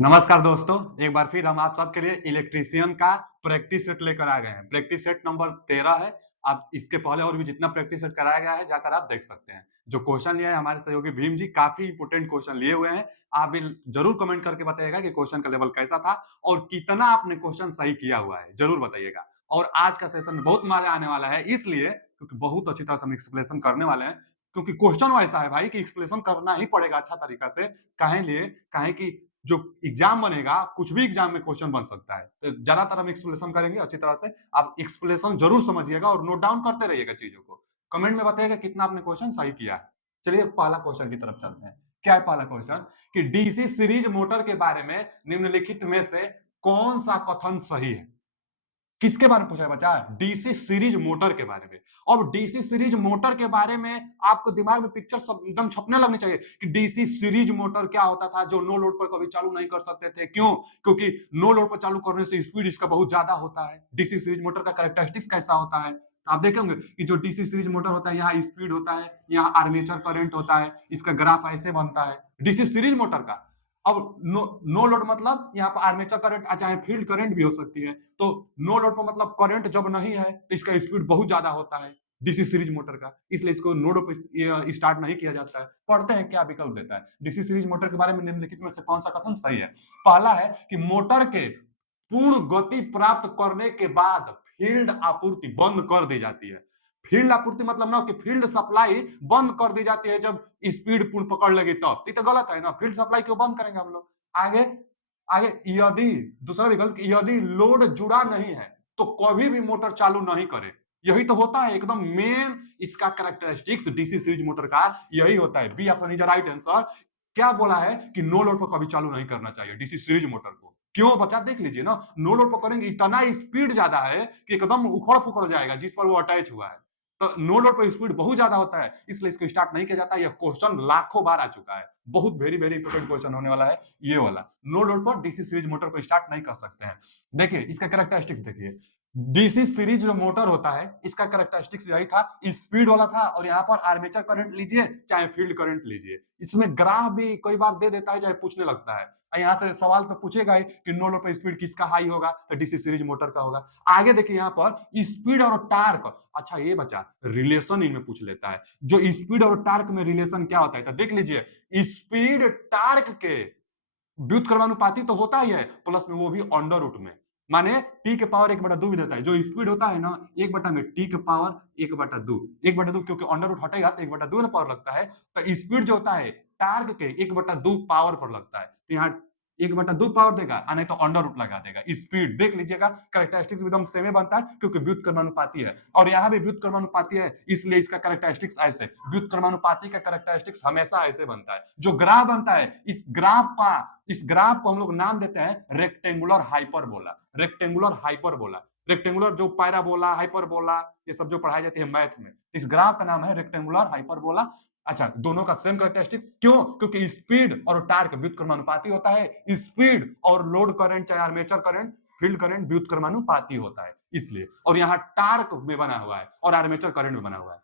नमस्कार दोस्तों, एक बार फिर हम आप सबके लिए इलेक्ट्रीशियन का प्रैक्टिस सेट लेकर आ गए हैं। प्रैक्टिस सेट नंबर 13 है। आप इसके पहले और भी जितना प्रैक्टिस सेट कराया गया है, जाकर आप देख सकते हैं। जो क्वेश्चन लिए हैं हमारे सहयोगी भीम जी, काफ़ी इंपोर्टेंट क्वेश्चन लिए हुए हैं। आप भी ज़रूर कमेंट करके बताइएगा कि क्वेश्चन का लेवल कैसा था और कितना आपने क्वेश्चन सही किया हुआ है, ज़रूर बताइएगा। और आज का सेशन में बहुत मज़ा आने वाला है, इसलिए क्योंकि बहुत अच्छी तरह से हम एक्सप्लेनेशन करने वाले हैं। क्योंकि क्वेश्चन ऐसा है भाई कि एक्सप्लेनेशन करना ही पड़ेगा अच्छा तरीका से। काहे लिए? काहे कि जो एग्जाम बनेगा, कुछ भी एग्जाम में क्वेश्चन बन सकता है। तो ज्यादातर हम एक्सप्लेनेशन करेंगे अच्छी तरह से। आप एक्सप्लेनेशन जरूर समझिएगा और नोट डाउन करते रहिएगा चीजों को। कमेंट में बताइएगा कितना आपने क्वेश्चन सही किया है। चलिए पहला क्वेश्चन की तरफ चलते हैं। क्या है पहला क्वेश्चन? कि डीसी सीरीज मोटर के बारे में निम्नलिखित में से कौन सा कथन सही है? किसके बारे में पूछा है बच्चा? डीसी सीरीज मोटर के बारे में। अब डीसी सीरीज मोटर के बारे में आपको दिमाग में पिक्चर सब एकदम छपने लगनी चाहिए कि डीसी सीरीज मोटर क्या होता था जो नो लोड पर कभी चालू नहीं कर सकते थे। क्यों? क्योंकि नो लोड पर चालू करने से स्पीड इसका बहुत ज्यादा होता है। डीसी सीरीज मोटर का कैरेक्टरिस्टिक्स कैसा होता है? आप देखेंगे कि जो डीसी सीरीज मोटर होता है, यहाँ स्पीड होता है, यहाँ आर्मेचर करंट होता है, इसका ग्राफ ऐसे बनता है डीसी सीरीज मोटर का। अब नो लोड मतलब यहाँ पर आर्मेचर करंट चाहे फील्ड करंट भी हो सकती है। तो नो लोड पर मतलब करंट जब नहीं है तो इसका स्पीड बहुत ज्यादा होता है डीसी सीरीज मोटर का, इसलिए इसको नो लोड पर स्टार्ट नहीं किया जाता है। पढ़ते हैं क्या विकल्प देता है डीसी सीरीज मोटर के बारे में। निम्नलिखित में से कौन सा कथन सही है? पहला है कि मोटर के पूर्ण गति प्राप्त करने के बाद फील्ड आपूर्ति बंद कर दी जाती है। फील्ड आपूर्ति मतलब ना कि फील्ड सप्लाई बंद कर दी जाती है जब स्पीड पूर्ण पकड़ लेगी तब। ये तो गलत है ना, फील्ड सप्लाई क्यों बंद करेंगे हम लोग? आगे आगे यदि दूसरा विकल्प, यदि लोड जुड़ा नहीं है तो कभी भी मोटर चालू नहीं करे। यही तो होता है एकदम मेन इसका कैरेक्टरिस्टिक्स डीसी सीरीज मोटर का यही होता है। B option is right answer. क्या बोला है कि नो लोड पर कभी चालू नहीं करना चाहिए डीसी सीरीज मोटर को। क्यों बच्चा? देख लीजिए ना, नो लोड पर करेंगे इतना स्पीड ज्यादा है कि एकदम उखड़ फुखड़ जाएगा जिस पर वो अटैच हुआ है। तो नो लोड पर स्पीड बहुत ज्यादा होता है, इसलिए इसको स्टार्ट नहीं किया जाता। यह क्वेश्चन लाखों बार आ चुका है, बहुत वेरी वेरी इंपोर्टेंट क्वेश्चन होने वाला है ये वाला। नो लोड पर डीसी सीरीज मोटर को स्टार्ट नहीं कर सकते हैं। देखिए इसका कैरेक्टरिस्टिक्स देखिए। डीसी सीरीज जो मोटर होता है इसका कैरेक्टरिस्टिक्स यही था, स्पीड वाला था। और यहाँ पर आर्मेचर करंट लीजिए चाहे फील्ड करंट लीजिए, इसमें ग्राफ भी कई बार दे देता है चाहे पूछने लगता है। यहाँ से सवाल तो पूछेगा ही कि नो लोड पर स्पीड किसका हाई होगा, तो डीसी सीरीज मोटर का होगा। आगे देखिए यहाँ पर स्पीड और टार्क। अच्छा ये बच्चा रिलेशन इनमें पूछ लेता है, जो स्पीड और टार्क में रिलेशन क्या होता है? तो देख लीजिए, स्पीड टार्क के व्युत्क्रमानुपाती तो होता ही है, प्लस में वो भी अंडर रूट में। माने टी के पावर 1/2 भी देता है। जो स्पीड होता है ना 1 में टी के पावर 1/2, 1/2 क्योंकि अंडर रूट हटेगा तो 1/2 पावर लगता है। तो स्पीड जो होता है टार्क के 1/2 पावर पर लगता है, तो यहाँ 1/2 पावर देगा और नहीं तो अंडर रूट लगा देगा। स्पीड देख लीजिएगा, कैरेक्टरिस्टिक्स एकदम सेम बनता है क्योंकि व्युत्क्रमानुपाती है। और यहाँ भी व्युत्क्रमानुपाती है, इसलिए इसका कैरेक्टरिस्टिक्स ऐसे। व्युत्क्रमानुपाती का कैरेक्टरिस्टिक्स हमेशा ऐसे बनता है। जो ग्राफ बनता है इस ग्राफ को हम लोग नाम देते हैं rectangular hyperbola. Rectangular hyperbola, rectangular जो पैराबोला हाइपरबोला ये सब जो पढ़ाई जाती है मैथ में, इस ग्राफ का नाम है रेक्टेंगुलर हाइपरबोला। अच्छा, दोनों का सेम कैरेक्टरिस्टिक्स। क्यों? क्योंकि स्पीड और टार्क व्युत्क्रमानुपाती होता है। स्पीड और लोड करंट चाहे आर्मेचर करंट फील्ड करंट व्युत्क्रमानुपाती होता है इसलिए। और यहाँ टार्क में बना हुआ है और आर्मेचर करंट में बना हुआ है।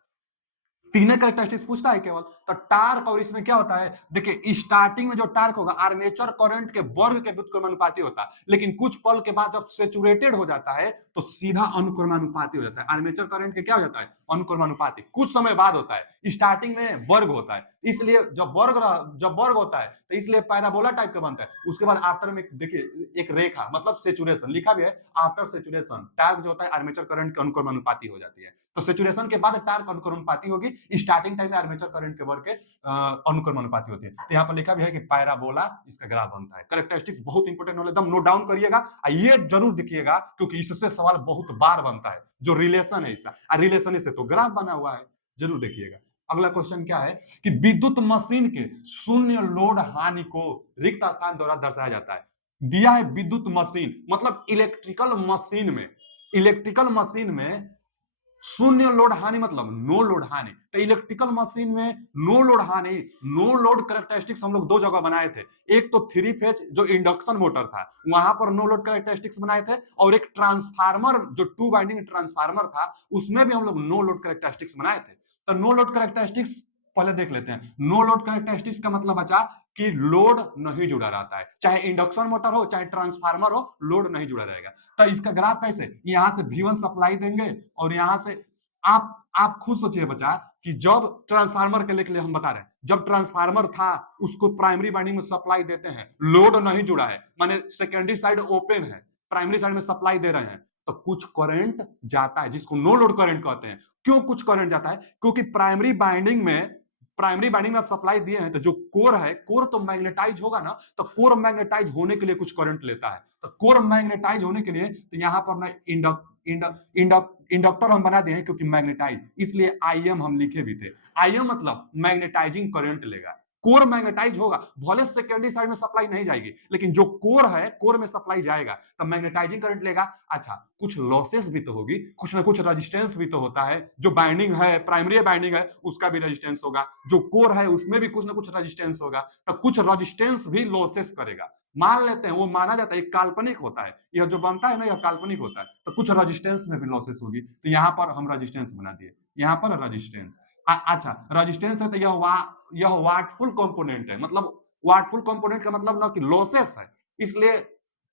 तीनों कैरेक्टरिस्टिक्स पूछता है केवल। तो टार्क और इसमें क्या होता है? देखिए स्टार्टिंग में जो टार्क होगा आर्मेचर करंट के वर्ग के व्युत्क्रमानुपाती होता है, लेकिन कुछ पल के बाद जब सेचुरेटेड हो जाता है तो सीधा अनुक्रमानुपाती हो जाता है। आर्मेचर करंट के क्या हो जाता है? अनुक्रमानुपाती। कुछ समय बाद होता है, स्टार्टिंग में वर्ग होता है, इसलिए जब वर्ग होता है तो इसलिए पैराबोला टाइप का बनता है। उसके बाद आफ्टर में देखिए एक रेखा मतलब सेचुरेशन लिखा भी है। आफ्टर सेचुरेशन टार्क जो होता है आर्मेचर करंट के अनुक्रमानुपाती हो जाती है। तो सेचुरेशन के बाद टार्क अनुक्रमानुपाती होगी, स्टार्टिंग टाइम में आर्मेचर करंट के वर्ग के अनुक्रमानुपाती होती है। तो यहाँ पर लिखा भी है कि पैराबोला इसका ग्राफ बनता है। कैरेक्टरिस्टिक्स बहुत इंपॉर्टेंट होगा, एकदम नोट डाउन करिएगा। ये जरूर दिखिएगा क्योंकि इससे सवाल बहुत बार बनता है। जो रिलेशन है इसका, रिलेशन से तो ग्राफ बना हुआ है, जरूर देखिएगा। अगला क्वेश्चन क्या है कि विद्युत मशीन के शून्य लोड हानि को रिक्त स्थान द्वारा दर्शाया जाता है। दिया है विद्युत मशीन मतलब इलेक्ट्रिकल मशीन में शून्य लोड हानि मतलब नो लोड हानि। तो इलेक्ट्रिकल मशीन में नो लोड हानि, नो लोड कैरेक्टरिस्टिक्स हम लोग दो जगह बनाए थे। एक तो 3 फेज जो इंडक्शन मोटर था वहां पर नो लोड कैरेक्टरिस्टिक्स बनाए थे, और एक ट्रांसफार्मर जो 2 वाइंडिंग ट्रांसफार्मर था उसमें भी हम लोग नो लोड कैरेक्टरिस्टिक्स बनाए थे। तो नो लोड कैरेक्टरिस्टिक्स पहले देख लेते हैं। नो लोड कैरेक्टरिस्टिक्स का मतलब बचा कि लोड नहीं जुड़ा रहता है, चाहे इंडक्शन मोटर हो चाहे ट्रांसफार्मर हो, लोड नहीं जुड़ा रहेगा। तो इसका ग्राफ कैसे, यहां से V1 सप्लाई देंगे और यहां से आप खुद सोचिए बच्चा कि जब ट्रांसफार्मर के लिए हम बता रहे हैं, जब ट्रांसफार्मर था उसको प्राइमरी वाइंडिंग में सप्लाई देते हैं, लोड नहीं जुड़ा है, माने सेकेंडरी साइड ओपन है, प्राइमरी साइड में सप्लाई दे रहे हैं, तो कुछ करंट जाता है जिसको नो लोड करंट कहते हैं। क्यों कुछ करंट जाता है? क्योंकि प्राइमरी बाइंडिंग में आप सप्लाई दिए हैं, तो जो कोर है, कोर तो मैग्नेटाइज होगा ना, तो कोर मैग्नेटाइज होने के लिए कुछ करंट लेता है। तो कोर मैग्नेटाइज होने के लिए तो यहां पर ना इंडक्टर हम बना दिए हैं, क्योंकि मैग्नेटाइज, इसलिए आईएम हम लिखे भी थे। आईएम मतलब मैग्नेटाइजिंग करंट लेगा, कोर मैग्नेटाइज होगा, भले सेकेंडरी साइड में सप्लाई नहीं जाएगी, लेकिन जो कोर है, कोर में सप्लाई जाएगा, तो मैग्नेटाइजिंग करंट लेगा। अच्छा, कुछ लॉसेस भी तो होगी, कुछ ना कुछ रेजिस्टेंस भी तो होता है, जो बाइंडिंग है, प्राइमरी बाइंडिंग है, उसका भी रेजिस्टेंस होगा, जो कोर है उसमें भी कुछ ना कुछ रेजिस्टेंस होगा, तो कुछ रेजिस्टेंस भी लॉसेस करेगा। मान लेते हैं, वो माना जाता है, काल्पनिक होता है, यह जो बनता है ना, यह काल्पनिक होता है, तो कुछ रेजिस्टेंस में भी लॉसेस होगी, तो यहां पर हम रेजिस्टेंस बना दिए, यहां पर रेजिस्टेंस। अच्छा, रेजिस्टेंस है तो यह वाटफुल कंपोनेंट है, मतलब वाटफुल कंपोनेंट का मतलब ना कि लॉसेस है, इसलिए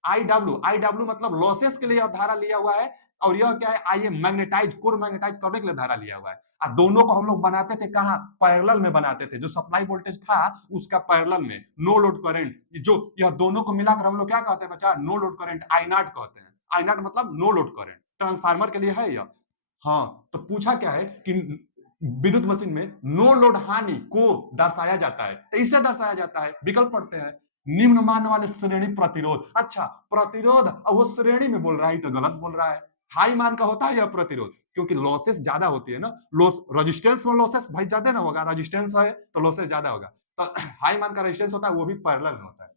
आई डब्ल्यू मतलब लॉसेस के लिए धारा लिया हुआ है, और यह क्या है, आई मैग्नेटाइज, कोर मैग्नेटाइज करने के लिए धारा लिया हुआ है। दोनों को हम लोग बनाते थे कहां, पैरेलल में बनाते थे, जो सप्लाई वोल्टेज था उसका पैरेलल में नो लोड करंट, जो यह दोनों को मिलाकर हम लोग क्या कहते हैं बच्चा, no load current, I naught कहते हैं। आई नॉट मतलब नो लोड करंट, ट्रांसफार्मर के लिए है यह। हाँ, तो पूछा क्या है कि विद्युत मशीन में नो लोड हानि को दर्शाया जाता है, तो इससे दर्शाया जाता है, विकल्प पढ़ते हैं, निम्न मान वाले श्रेणी प्रतिरोध। अच्छा, प्रतिरोध, अब वो श्रेणी में बोल रहा है तो गलत बोल रहा है, हाई मान का होता है यह प्रतिरोध, क्योंकि लॉसेस ज्यादा होती है ना, लॉस रेजिस्टेंस में लॉसेस भाई ज्यादा ना होगा, रेजिस्टेंस है तो लॉसेस ज्यादा होगा, तो हाई मान का रेजिस्टेंस होता है, वो भी पैरेलल में होता है।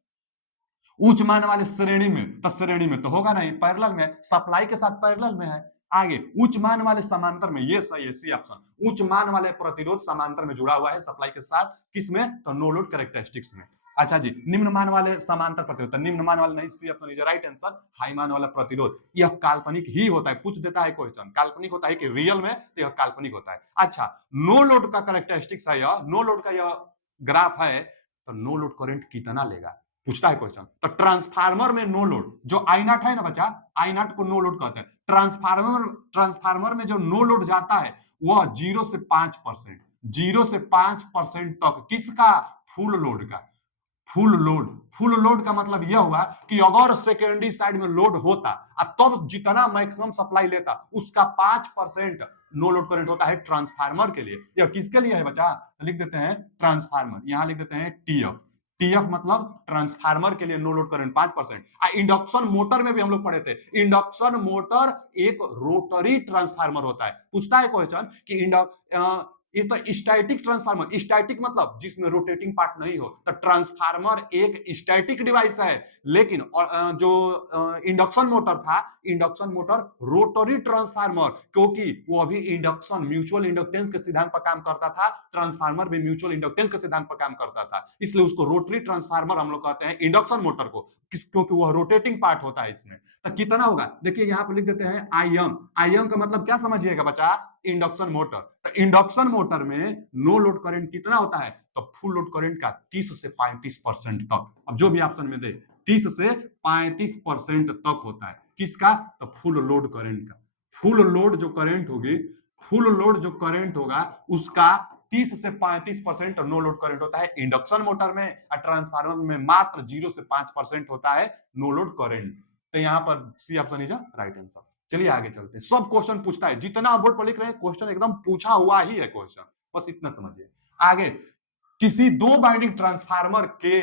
उच्च मान वाले श्रेणी में, तो श्रेणी में तो होगा नहीं, पैरेलल में, सप्लाई के साथ पैरेलल में है। आगे, उच्च मान वाले समांतर में, ये सही है, सी ऑप्शन, उच्च मान वाले प्रतिरोध समांतर में जुड़ा हुआ है सप्लाई के साथ, किसमें, तो नो लोड कैरेक्टरिस्टिक्स में। अच्छा जी, निम्न मान वाले समांतर प्रतिरोध, तो निम्न मान वाले नहीं, C option is right answer. High मान वाला प्रतिरोध यह काल्पनिक ही होता है, पूछ देता है क्वेश्चन, काल्पनिक होता है कि रियल में, तो यह काल्पनिक होता है। अच्छा, नो लोड का कैरेक्टरिस्टिक्स है यह, नो लोड का यह ग्राफ है, तो नो लोड करंट कितना लेगा, पूछता है क्वेश्चन। तो ट्रांसफार्मर में नो लोड, जो आई नॉट है ना बच्चा, आई नॉट को नो लोड कहते हैं। ट्रांसफार्मर में जो नो लोड जाता है वह 0 से 5%, 0 से 5% तक, किसका, फुल लोड का। फुल लोड का मतलब यह हुआ कि अगर सेकेंडरी साइड में लोड होता तब जितना मैक्सिमम सप्लाई लेता उसका 5% नो लोड करंट होता है ट्रांसफार्मर के लिए। यह किसके लिए है बच्चा, लिख देते हैं ट्रांसफार्मर, यहां लिख देते हैं टीएफ। टीएफ मतलब ट्रांसफार्मर के लिए no load current 5%। Induction motor में भी हम लोग पढ़े थे, इंडक्शन मोटर एक रोटरी ट्रांसफार्मर होता है। पूछता है क्वेश्चन कि ये तो स्टैटिक ट्रांसफार्मर, स्टैटिक मतलब जिसमें रोटेटिंग पार्ट नहीं हो, तो ट्रांसफार्मर एक स्टैटिक डिवाइस है, लेकिन जो इंडक्शन मोटर था, इंडक्शन मोटर रोटरी ट्रांसफार्मर, क्योंकि वो अभी इंडक्शन, म्यूचुअल इंडक्टेंस के सिद्धांत पर काम करता था, ट्रांसफार्मर भी म्यूचुअल इंडक्टेंस के सिद्धांत पर काम करता था, इसलिए उसको रोटरी ट्रांसफार्मर हम लोग कहते हैं इंडक्शन मोटर को, क्योंकि वह रोटेटिंग पार्ट होता है इसमें। तो कितना होगा, देखिए यहाँ पर लिख देते हैं आईएम, आईएम का मतलब क्या समझिएगा बच्चा, इंडक्शन मोटर। तो इंडक्शन मोटर में नो लोड करंट कितना होता है, तो फुल लोड करंट का 30 से 35% तक, अब जो भी ऑप्शन में दे, 30 से 35% तक होता है, किसका, तो फुल लोड करंट का। फुल लोड जो करंट होगी, फुल लोड जो करंट होगा उसका 30 से 35% नो लोड करंट होता है इंडक्शन मोटर में, और ट्रांसफार्मर में मात्र 0 से 5% होता है नो लोड करंट। तो यहां पर C option is right answer. चलिए आगे चलते हैं, सब क्वेश्चन पूछता है, जितना आप बोर्ड पर लिख रहे हैं क्वेश्चन एकदम पूछा हुआ ही है क्वेश्चन, बस इतना समझिए। आगे, किसी दो बाइंडिंग ट्रांसफार्मर के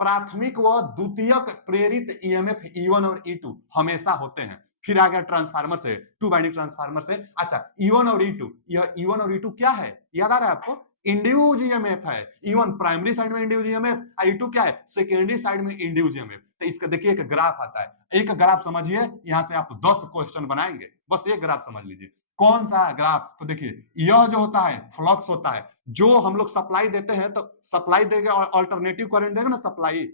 प्राथमिक व द्वितीयक प्रेरित ईएमएफ E1 और E2 हमेशा होते हैं। फिर आ गया ट्रांसफार्मर से, टू बाइंडिंग ट्रांसफार्मर से। अच्छा, E1 और E2, यह E1 और E2 क्या है, याद आ रहा है आपको, इंड्यूज ईएमएफ है। E1 प्राइमरी साइड में इंड्यूज ईएमएफ, E2 क्या है, सेकेंडरी साइड में इंड्यूज ईएमएफ। तो इसका देखिए एक ग्राफ आता है, एक ग्राफ समझिए, यहां से आप 10 क्वेश्चन बनाएंगे, बस एक ग्राफ समझ लीजिए। कौन सा ग्राफ, तो देखिए यह जो होता है फ्लक्स होता है, जो हम लोग सप्लाई देते हैं, तो सप्लाई देगा और अल्टरनेटिव करंट देगा ना सप्लाई,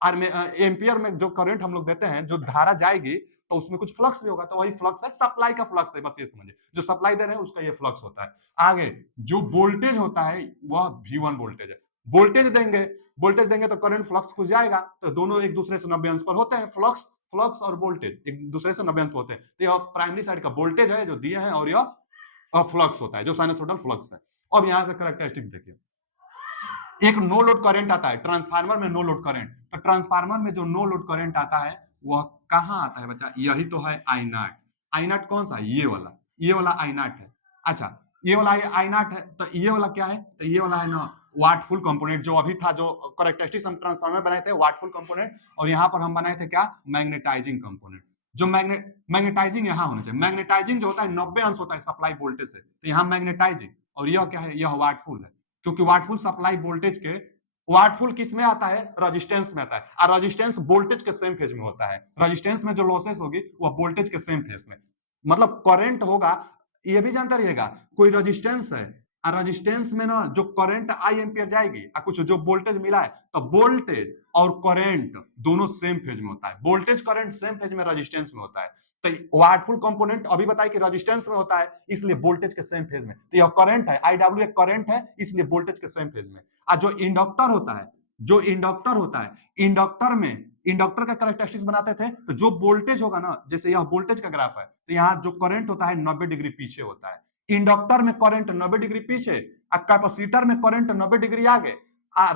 और में एम्पियर में जो करंट हम लोग देते हैं, जो धारा जाएगी, तो उसमें कुछ फ्लक्स भी होगा, तो वही फ्लक्स है, सप्लाई का फ्लक्स है, बस ये समझिए, जो सप्लाई दे रहे हैं उसका ये फ्लक्स होता है। आगे जो वोल्टेज होता है वह V1 वोल्टेज है, वोल्टेज देंगे तो करंट फ्लक्स घुस जाएगा, तो दोनों एक दूसरे से 90 अंश पर होते हैं। फ्लक्स और वोल्टेज एक दूसरे से 90 अंश होते हैं। तो यह प्राइमरी साइड का वोल्टेज है जो दिए हैं, और यह फ्लक्स होता है जो साइनसोइडल फ्लक्स है। अब यहां से कैरेक्टरिस्टिक्स देखिए, एक नो लोड करंट आता है ट्रांसफार्मर में, नो लोड करंट। तो ट्रांसफार्मर में जो नो लोड करंट आता है वह कहां आता है बच्चा? यही तो है आई नॉट। आई नॉट कौन सा? ये वाला आई नॉट है। अच्छा, ये वाला आई नॉट है, तो ये वाला क्या है? तो ये वाला है ना वाटफुल कंपोनेंट, जो अभी था, जो करेक्टरिस्टिक्स हम ट्रांसफार्मर बनाए थे वाटफुल कंपोनेंट, और यहां पर हम बनाए थे क्या? Magnetising component. जो मैग्नेटाइजिंग यहां होना चाहिए। मैग्नेटाइजिंग जो होता है 90 अंश होता है सप्लाई वोल्टेज से, तो यहां मैग्नेटाइजिंग, और यह क्या है? यह वाटफुल है, क्योंकि वाटफुल सप्लाई वोल्टेज के, वाटफुल किस में आता है? रेजिस्टेंस में आता है, और रेजिस्टेंस वोल्टेज के सेम फेज में होता है। रेजिस्टेंस में जो लॉसेस होगी वह वोल्टेज के सेम फेज में, मतलब करंट होगा। ये भी जानते रहिएगा, कोई रेजिस्टेंस है और रेजिस्टेंस में ना जो करंट आई एम्पियर जाएगी और कुछ जो वोल्टेज मिला है, तो वोल्टेज और करंट दोनों सेम फेज में होता है। वोल्टेज करंट सेम फेज में रेजिस्टेंस में होता है। तो वाटफुल कंपोनेंट अभी बताया कि रेजिस्टेंस में होता है, इसलिए वोल्टेज के सेम फेज में। तो यह करंट है, आईडब्ल्यू एक करंट है, इसलिए वोल्टेज के सेम फेज में। और जो इंडक्टर होता है, इंडक्टर का कैरेक्टरिस्टिक्स बनाते थे, तो जो वोल्टेज होगा ना, जैसे यह वोल्टेज का ग्राफ है, तो यहाँ जो करंट होता है 90 डिग्री पीछे होता है। इंडक्टर में करंट 90 डिग्री पीछे, और कैपेसिटर में करंट 90 डिग्री आगे,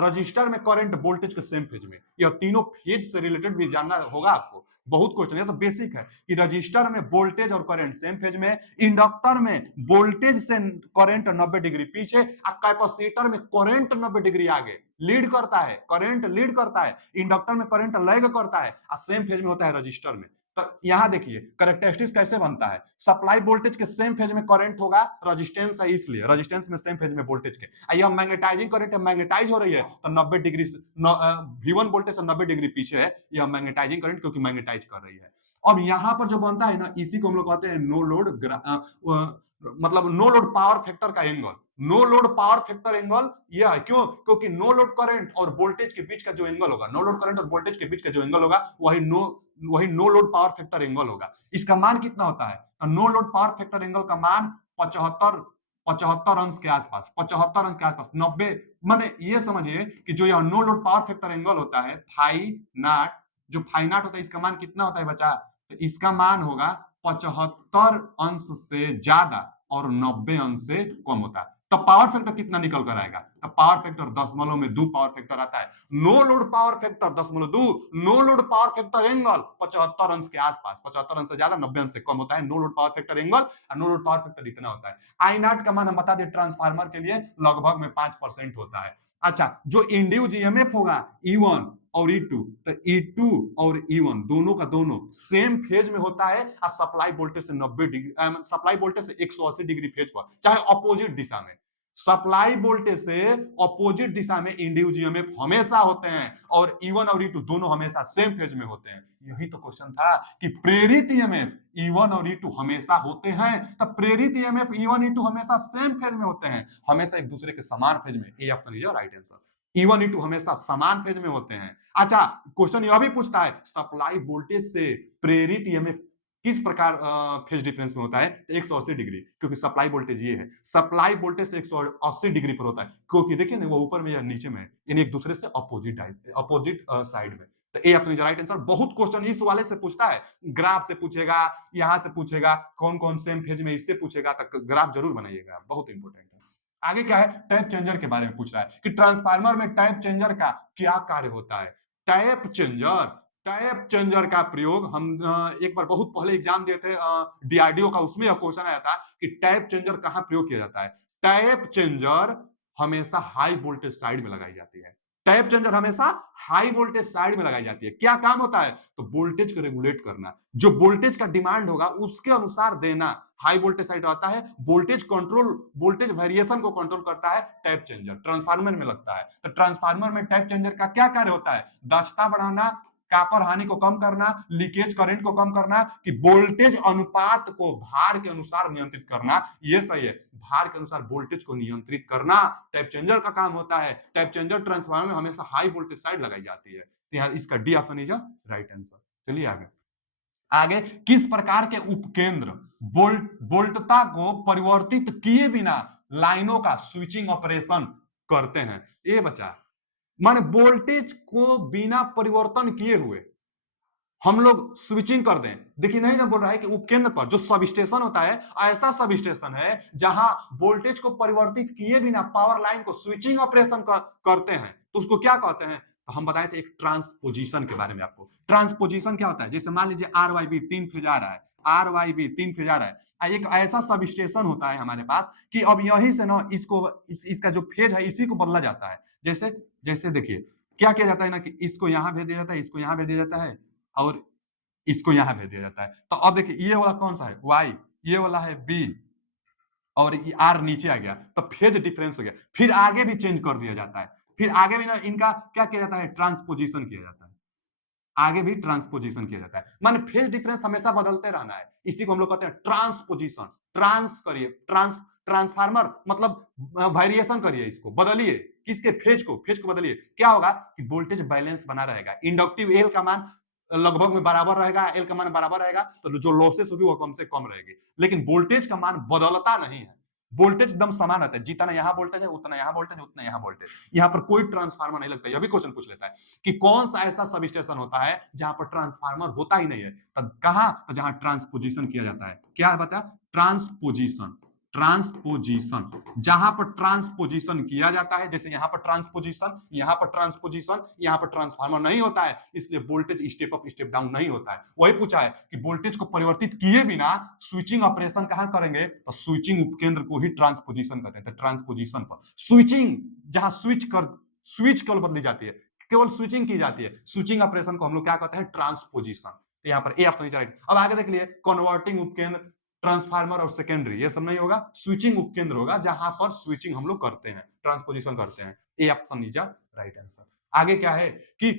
रजिस्टर में करंट वोल्टेज के सेम फेज में। यह तीनों फेज से रिलेटेड भी जानना होगा आपको, बहुत क्वेश्चन है, तो बेसिक है कि रजिस्टर में वोल्टेज और करंट सेम फेज में, इंडक्टर में वोल्टेज से करंट 90 डिग्री पीछे, और कैपेसिटर में करंट 90 डिग्री आगे लीड करता है, करंट लीड करता है, इंडक्टर में करंट लैग करता है, और सेम फेज में होता है रजिस्टर में। तो यहां देखिए कैरेक्टरिस्टिक्स कैसे बनता है। सप्लाई वोल्टेज के सेम फेज में करंट होगा, रेजिस्टेंस है इसलिए रेजिस्टेंस में सेम फेज में वोल्टेज के। आइए हम मैग्नेटाइजिंग करंट है, मैग्नेटाइज हो रही है, तो 90 डिग्री V1 वोल्टेज से 90 डिग्री पीछे है, यह मैग्नेटाइजिंग करंट, क्योंकि मैग्नेटाइज कर रही है। अब यहां पर जो बनता है ना, इसी को हम लोग कहते हैं नो लोड, मतलब नो लोड पावर फैक्टर का angle. No load power factor angle यह है, क्यों? क्योंकि नो लोड करंट और वोल्टेज के बीच का जो एंगल होगा, नो लोड करंट और वोल्टेज के बीच का जो एंगल होगा, वही no load power factor angle होगा। इसका मान कितना होता है? तो no load power factor angle का मान 75 अंश के आसपास, 75 अंश के आसपास, 90। माने ये समझिए कि जो यह no load power factor angle होता है फाई नॉट, जो फाई नॉट होता है, इसका मान कितना होता है बच्चा? तो इसका मान होगा 75 अंश से ज्यादा और 90 अंश से कम होता है। तो पावर फैक्टर कितना निकल कर आएगा? तो पावर फैक्टर 10/2 पावर फैक्टर आता है। No load power factor 10/2, no load power factor angle 75 अंश के आसपास, 75 अंश से ज्यादा, 90 अंश से कम होता है no load power factor angle, और नो लोड पावर फैक्टर इतना होता है। आई नॉट का मान हम बता दें ट्रांसफार्मर के लिए लगभग में 5% होता है। अच्छा, जो इंड्यूस ईएमएफ होगा E1 और E2, तो E2 और E1 दोनों का दोनों सेम फेज में होता है, और सप्लाई वोल्टेज से 90 डिग्री, सप्लाई वोल्टेज से 180 डिग्री फेज पर, चाहे अपोजिट दिशा में। सप्लाई वोल्टेज से अपोजिट दिशा में इंड्यूस ईएमएफ हमेशा होते हैं, और E1 और E2 दोनों हमेशा सेम फेज में होते हैं। यही तो क्वेश्चन था कि प्रेरित ईएमएफ E1 और E2 हमेशा होते हैं, तब प्रेरित ईएमएफ E1 E2 हमेशा सेम फेज में होते हैं, हमेशा एक दूसरे के समान फेज में। ये आपका लीजिए राइट आंसर, E1 E2 हमेशा समान फेज में होते हैं। अच्छा, क्वेश्चन यह भी पूछता है सप्लाई वोल्टेज से प्रेरित ईएमएफ किस प्रकार फेज डिफरेंस में होता है? 180 डिग्री, क्योंकि सप्लाई वोल्टेज ये है, सप्लाई वोल्टेज से 180 डिग्री पर होता है, क्योंकि देखिए ना वो ऊपर में या नीचे में, यानी एक दूसरे से अपोजिट साइड में। तो A option is right answer. बहुत क्वेश्चन इस वाले से पूछता है, ग्राफ से पूछेगा, यहां से पूछेगा, कौन कौन सेम फेज में, इससे पूछेगा, तक ग्राफ जरूर बनाइएगा, बहुत इंपॉर्टेंट है। आगे क्या है? टैप चेंजर के बारे में पूछ रहा है कि ट्रांसफार्मर में टैप चेंजर का क्या कार्य होता है। टैप चेंजर का प्रयोग हम एक बार बहुत पहले एग्जाम दिए थे डीआरडीओ का, उसमें यह क्वेश्चन आया था कि टैप चेंजर कहां प्रयोग किया जाता है। टैप चेंजर हमेशा हाई वोल्टेज साइड में लगाई जाती है। टैप चेंजर हमेशा हाई वोल्टेज साइड में लगाई जाती है। क्या काम होता है? तो वोल्टेज को रेगुलेट करना, जो वोल्टेज का डिमांड होगा उसके अनुसार देना। हाई वोल्टेज साइड आता है, वोल्टेज कंट्रोल, वोल्टेज वेरिएशन को कंट्रोल करता है टैप चेंजर, ट्रांसफार्मर में लगता है। तो ट्रांसफार्मर में टैप चेंजर का क्या कार्य होता है? दक्षता बढ़ाना, कॉपर हानि को कम करना, लीकेज करंट को कम करना, कि वोल्टेज अनुपात को भार के अनुसार नियंत्रित करना। ये सही है, भार के अनुसार वोल्टेज को नियंत्रित करना टैप चेंजर का काम होता है। टैप चेंजर ट्रांसफार्मर में हमेशा हाई वोल्टेज साइड लगाई जाती है। तो यहाँ इसका D option is right answer. चलिए आगे, किस प्रकार के उपकेंद्र वोल्टता को परिवर्तित किए बिना लाइनों का स्विचिंग ऑपरेशन करते हैं? ये बच्चा माने वोल्टेज को बिना परिवर्तन किए हुए हम लोग स्विचिंग कर दें। देखिए नहीं ना बोल रहा है कि उपकेंद्र पर जो सब स्टेशन होता है, ऐसा सब स्टेशन है जहां वोल्टेज को परिवर्तित किए बिना पावर लाइन को स्विचिंग ऑपरेशन करते हैं, तो उसको क्या कहते हैं? तो हम बताए थे एक ट्रांसपोजिशन के बारे में आपको। ट्रांसपोजिशन क्या होता है? जैसे मान लीजिए आर वाई बी 3 फेज आ रहा है, आर वाई बी 3 फेज आ रहा है, एक ऐसा सब स्टेशन होता है हमारे पास कि अब यहीं से ना इसका जो फेज है इसी को बदला जाता है। जैसे जैसे देखिए क्या किया जाता है ना कि इसको यहां भेज दिया जाता है, इसको यहां भेज दिया जाता है और इसको यहां भेज दिया जाता है। तो अब देखिए ये वाला कौन सा है? वाई, ये वाला है बी और ये आर नीचे आ गया, तो फेज डिफरेंस हो गया। फिर आगे भी चेंज कर दिया जाता है, फिर आगे भी ना इनका क्या किया जाता है? ट्रांसपोजिशन किया जाता है। आगे भी ट्रांसपोजिशन किया जाता है, माने फेज डिफरेंस हमेशा बदलते रहना है, इसी को हम लोग कहते हैं ट्रांसपोजिशन। ट्रांस करिए, ट्रांसफार्मर मतलब वेरिएशन करिए, इसको बदलिए, किसके? फेज को बदलिए। क्या होगा कि वोल्टेज बैलेंस बना रहेगा, इंडक्टिव एल का मान लगभग में बराबर रहेगा, एल का मान बराबर रहेगा, तो जो लॉसेस होगी वो कम से कम रहेगी। लेकिन वोल्टेज का मान बदलता नहीं है, वोल्टेज एकदम समान रहता है, जितना यहाँ वोल्टेज है उतना यहाँ वोल्टेज है, उतना यहाँ वोल्टेज। यहाँ पर कोई ट्रांसफार्मर नहीं लगता। यह भी क्वेश्चन पूछ लेता है कि कौन सा ऐसा सब स्टेशन होता है जहां पर ट्रांसफार्मर होता ही नहीं है? तब कहां? तो जहां ट्रांसपोजिशन किया जाता है। क्या बता? ट्रांसपोजिशन। ट्रांसपोजिशन, जहां पर ट्रांसपोजिशन किया जाता है, जैसे यहां पर ट्रांसपोजिशन, यहां पर ट्रांसपोजिशन, यहां पर ट्रांसफार्मर नहीं होता है, इसलिए voltage step up step down नहीं होता है। वही पूछा है कि वोल्टेज को परिवर्तित किए बिना स्विचिंग ऑपरेशन कहां करेंगे? तो स्विचिंग उपकेंद्र को ही ट्रांसपोजिशन कहते हैं। तो ट्रांसपोजिशन पर स्विचिंग, जहां स्विच केवल बदली जाती है, केवल स्विचिंग की जाती है, स्विचिंग ऑपरेशन को हम लोग क्या कहते हैं? ट्रांसपोजिशन। तो यहाँ पर ए ऑप्शन राइट। अब आगे देख लिए, कन्वर्टिंग उपकेंद्र, ट्रांसफार्मर और सेकेंडरी, ये सब नहीं होगा, स्विचिंग उपकेंद्र होगा जहां पर स्विचिंग हम लोग करते हैं, ट्रांसपोजिशन करते हैं। A option is right answer. आगे क्या है कि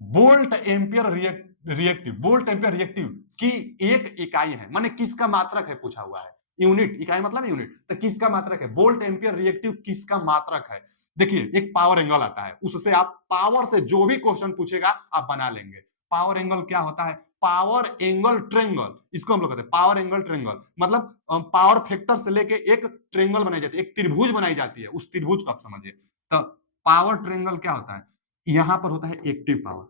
volt ampere reactive, volt ampere reactive की एक इकाई है, माने किसका मात्रक है पूछा हुआ है। यूनिट, इकाई मतलब यूनिट, तो किसका मात्रक है? वोल्ट एम्पियर रिएक्टिव किसका मात्रक है? देखिए एक पावर एंगल आता है, उससे आप पावर से जो भी क्वेश्चन पूछेगा आप बना लेंगे। पावर एंगल क्या होता है? पावर एंगल ट्रेंगल, इसको हम लोग कहते हैं पावर एंगल ट्रेंगल। मतलब पावर फैक्टर से लेके एक ट्रेंगल बनाई जाती है, एक त्रिभुज बनाई जाती है, उस त्रिभुज को आप समझिए। तो पावर ट्रेंगल क्या होता है? यहां पर होता है एक्टिव पावर।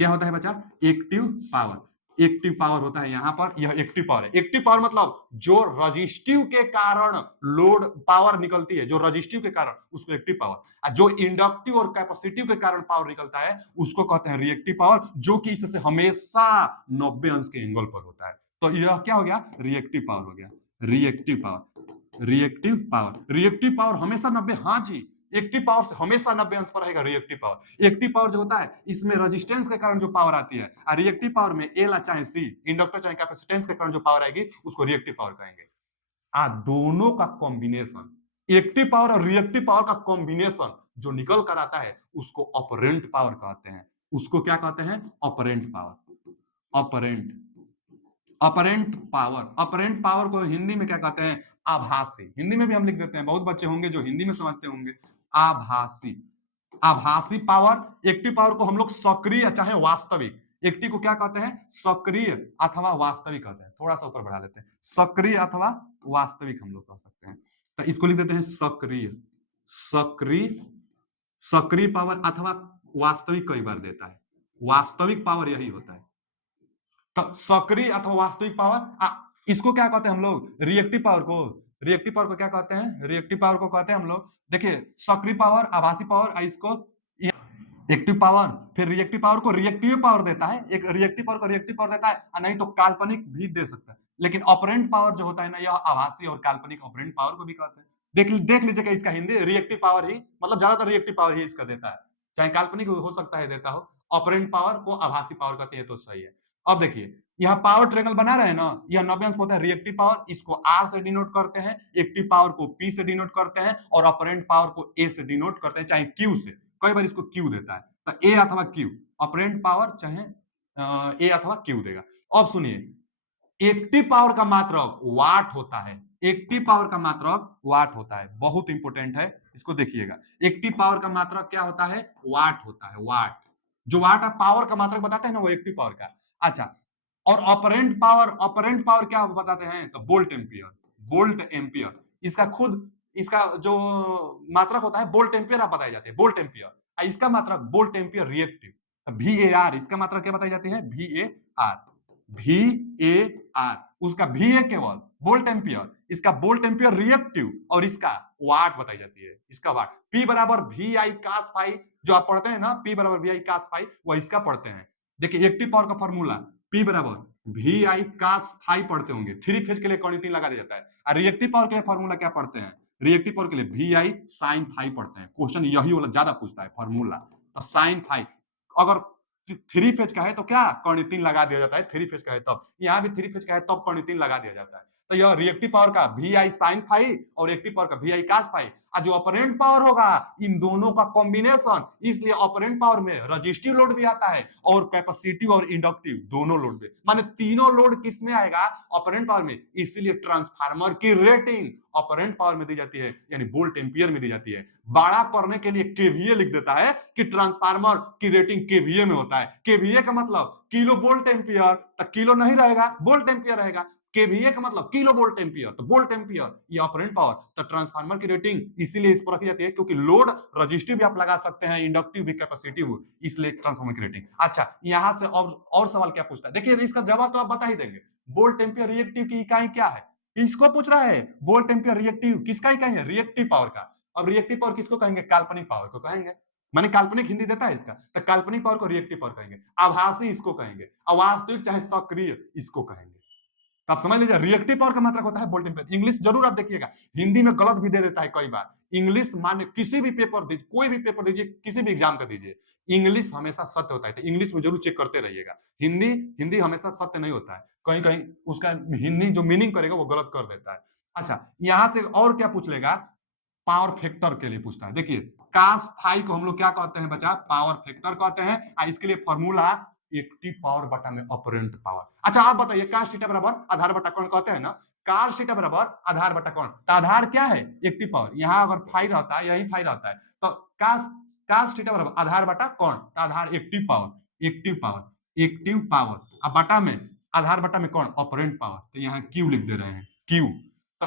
क्या होता है बच्चा? Active power. एक्टिव पावर होता है यहां पर, यह एक्टिव पावर है। एक्टिव पावर मतलब जो रजिस्टिव के कारण लोड पावर निकलती है, जो रजिस्टिव के कारण, उसको एक्टिव पावर। जो इंडक्टिव और कैपेसिटिव के कारण पावर निकलता है उसको कहते हैं रिएक्टिव पावर, जो कि इससे हमेशा 90 अंश के एंगल पर होता है। तो यह क्या हो गया? रिएक्टिव पावर हो गया। Reactive power, reactive power, reactive power हमेशा 90, हाँ जी, एक्टिव पावर से हमेशा 90 अंश पर रहेगा रिएक्टिव पावर। एक्टिव पावर जो होता है इसमें रेजिस्टेंस के कारण जो पावर आती है, और रिएक्टिव पावर में एल चाहे सी, इंडक्टर चाहे कैपेसिटेंस के कारण जो पावर आएगी उसको रिएक्टिव पावर कहेंगे। दोनों का कॉम्बिनेशन, एक्टिव पावर और रिएक्टिव पावर का कॉम्बिनेशन जो निकल कर आता है उसको ऑपरेंट पावर कहते हैं। उसको क्या कहते हैं? Apparent power. Apparent, apparent power, apparent power को हिंदी में क्या कहते हैं? आभासी। हिंदी में भी हम लिख देते हैं, बहुत बच्चे होंगे जो हिंदी में समझते होंगे। आभासी, आभासी पावर। एक्टिव पावर को हम लोग सक्रिय चाहे वास्तविक, एक्टिव को क्या कहते हैं? सक्रिय अथवा वास्तविक कहते हैं। थोड़ा सा ऊपर बढ़ा लेते हैं, सक्रिय अथवा वास्तविक हम लोग कह सकते हैं। तो इसको लिख देते हैं सक्रिय। सक्रिय, सक्रिय पावर अथवा वास्तविक कई बार देता है, वास्तविक पावर यही होता है। तो सक्रिय अथवा वास्तविक पावर, इसको क्या कहते हैं हम लोग? रिएक्टिव पावर को। रिएक्टिव पावर को क्या कहते हैं? रिएक्टिव पावर को कहते हैं हम लोग, देखिए सक्रिय पावर, आभासी पावर, इसको एक्टिव पावर, फिर रिएक्टिव पावर को रिएक्टिव पावर देता है, एक रिएक्टिव पावर को रिएक्टिव पावर देता है, और नहीं तो काल्पनिक भी दे सकता है। लेकिन ऑपरेंट पावर जो होता है ना, यह आभासी और काल्पनिक ऑपरेंट पावर को भी कहते हैं। देख लीजिएगा इसका हिंदी, रिएक्टिव पावर ही, मतलब ज्यादातर रिएक्टिव पावर ही इसका देता है, चाहे काल्पनिक हो सकता है देता हो। ऑपरेंट पावर को आभासी पावर कहते हैं, तो सही है। अब देखिए यहाँ पावर ट्रायंगल बना रहे हैं ना, यह 90 अंश होता है रिएक्टिव पावर, इसको आर से डिनोट करते हैं, एक्टिव पावर को पी से डिनोट करते हैं, और ऑपरेंट पावर को ए से डिनोट करते हैं, चाहे क्यू से। कई बार इसको क्यू देता है, तो ए अथवा क्यू, ऑपरेंट पावर चाहे ए अथवा क्यू देगा। अब सुनिए, एक्टिव पावर का मात्रक वाट होता है। एक्टिव पावर का मात्रक वाट होता है, बहुत इंपॉर्टेंट है, इसको देखिएगा। एक्टिव पावर का मात्रक क्या होता है? वाट होता है, वाट। जो वाट आप पावर का मात्रक बताते हैं ना, वो एक्टिव पावर का। अच्छा, और ऑपरेंट पावर, ऑपरेंट पावर क्या बताते हैं? तो वोल्ट एम्पियर, वोल्ट एम्पियर। इसका खुद, इसका जो मात्रक होता है वोल्ट एम्पियर आप बताए जाते हैं, वोल्ट एम्पियर। इसका मात्रा वोल्ट एम्पियर रिएक्टिव, VAR इसका मात्रा क्या बताई जाती है, VAR, VAR उसका VA केवल वोल्ट एम्पियर, इसका वोल्ट एम्पियर रिएक्टिव और इसका वाट बताई जाती है, इसका वाट। P बराबर VI cos फाई, जो आप पढ़ते हैं ना, P बराबर VI cos फाई, वो इसका पढ़ते हैं। देखिए एक्टिव पावर का फॉर्मूला P बराबर VI cos फाई पढ़ते होंगे, 3 फेज के लिए कौन 3 लगा दिया जाता है। और रिएक्टिव पावर के लिए फॉर्मूला क्या पढ़ते हैं, रिएक्टिव पावर के लिए VI sin फाई पढ़ते हैं। क्वेश्चन यही वाला ज्यादा पूछता है फॉर्मूला, तो sin फाई अगर 3 फेज का है तो क्या कर्ण 3 लगा दिया जाता है, 3 फेज का है तब, यहाँ भी 3 फेज का है तब कर्ण 3 लगा दिया जाता है। तो यह रिएक्टिव पावर का VI sin फाई और एक्टिव पावर का VI cos फाई, और जो ऑपरेंट पावर होगा इन दोनों का कॉम्बिनेशन, इसलिए ऑपरेंट पावर में रजिस्टिव लोड भी आता है और कैपेसिटिव और इंडक्टिव दोनों लोड में, माने तीनों लोड किस में आएगा, ऑपरेंट पावर में। इसीलिए ट्रांसफार्मर की रेटिंग ऑपरेंट पावर में दी जाती है, यानी वोल्ट एम्पियर में दी जाती है। बड़ा करने के लिए केवीए लिख देता है कि ट्रांसफार्मर की रेटिंग केवीए में होता है। केवीए का मतलब किलो वोल्ट एम्पियर, तो किलो नहीं रहेगा, वोल्ट एम्पियर रहेगा। केवीए का मतलब किलो वोल्ट एम्पियर, तो वोल्ट एम्पियर ये ऑपरेंट पावर। तो ट्रांसफार्मर की रेटिंग इसीलिए इस पर रखी जाती है क्योंकि लोड रजिस्टिव भी आप लगा सकते हैं, इंडक्टिव भी, कैपेसिटिव, इसलिए ट्रांसफार्मर की रेटिंग। अच्छा, यहां से और सवाल क्या पूछता है, देखिए इसका जवाब तो आप बता ही देंगे। वोल्ट एम्पियर रिएक्टिव की इकाई क्या है, इसको पूछ रहा है। वोल्ट एम्पियर रिएक्टिव किसका इकाई है, रिएक्टिव पावर का। अब रिएक्टिव पावर किसको कहेंगे, काल्पनिक पावर को कहेंगे, माने काल्पनिक हिंदी देता है इसका, तो काल्पनिक पावर को रिएक्टिव पावर कहेंगे। आभासी इसको कहेंगे, अवास्तविक चाहे सक्रिय इसको कहेंगे। तो आप समझ लीजिए रिएक्टिव पावर का मात्रक होता है वोल्ट एम्पियर। इंग्लिश जरूर आप देखिएगा, हिंदी में गलत भी दे देता है कई बार। इंग्लिश माने किसी भी पेपर दीजिए, कोई भी पेपर दीजिए, किसी भी एग्जाम का दीजिए, इंग्लिश हमेशा सत्य होता है, तो इंग्लिश में जरूर चेक करते रहिएगा। हिंदी हिंदी हमेशा सत्य नहीं होता है, कहीं कहीं उसका हिंदी जो मीनिंग करेगा वो गलत कर देता है। अच्छा, यहां से और क्या पूछ लेगा, पावर फैक्टर के लिए पूछता है। देखिए कास फाई को हम लोग क्या कहते हैं बच्चा, पावर फैक्टर कहते हैं, और इसके लिए फॉर्मूला एक्टिव पावर बटा में ऑपरेंट पावर। अच्छा आप बताइए, कास थीटा बराबर आधार बटा कोण कहते हैं ना, कास थीटा बराबर आधार बटा कोण, तो आधार क्या है, एक्टिव पावर। यहाँ अगर फाई रहता है, यही फाई रहता है, तो कास कास थीटा बराबर आधार बटा कोण, तो आधार active power, active power, active power, अब बटा में आधार बटा में कौन, ऑपरेंट पावर, तो यहाँ क्यू लिख दे रहे हैं, क्यू। तो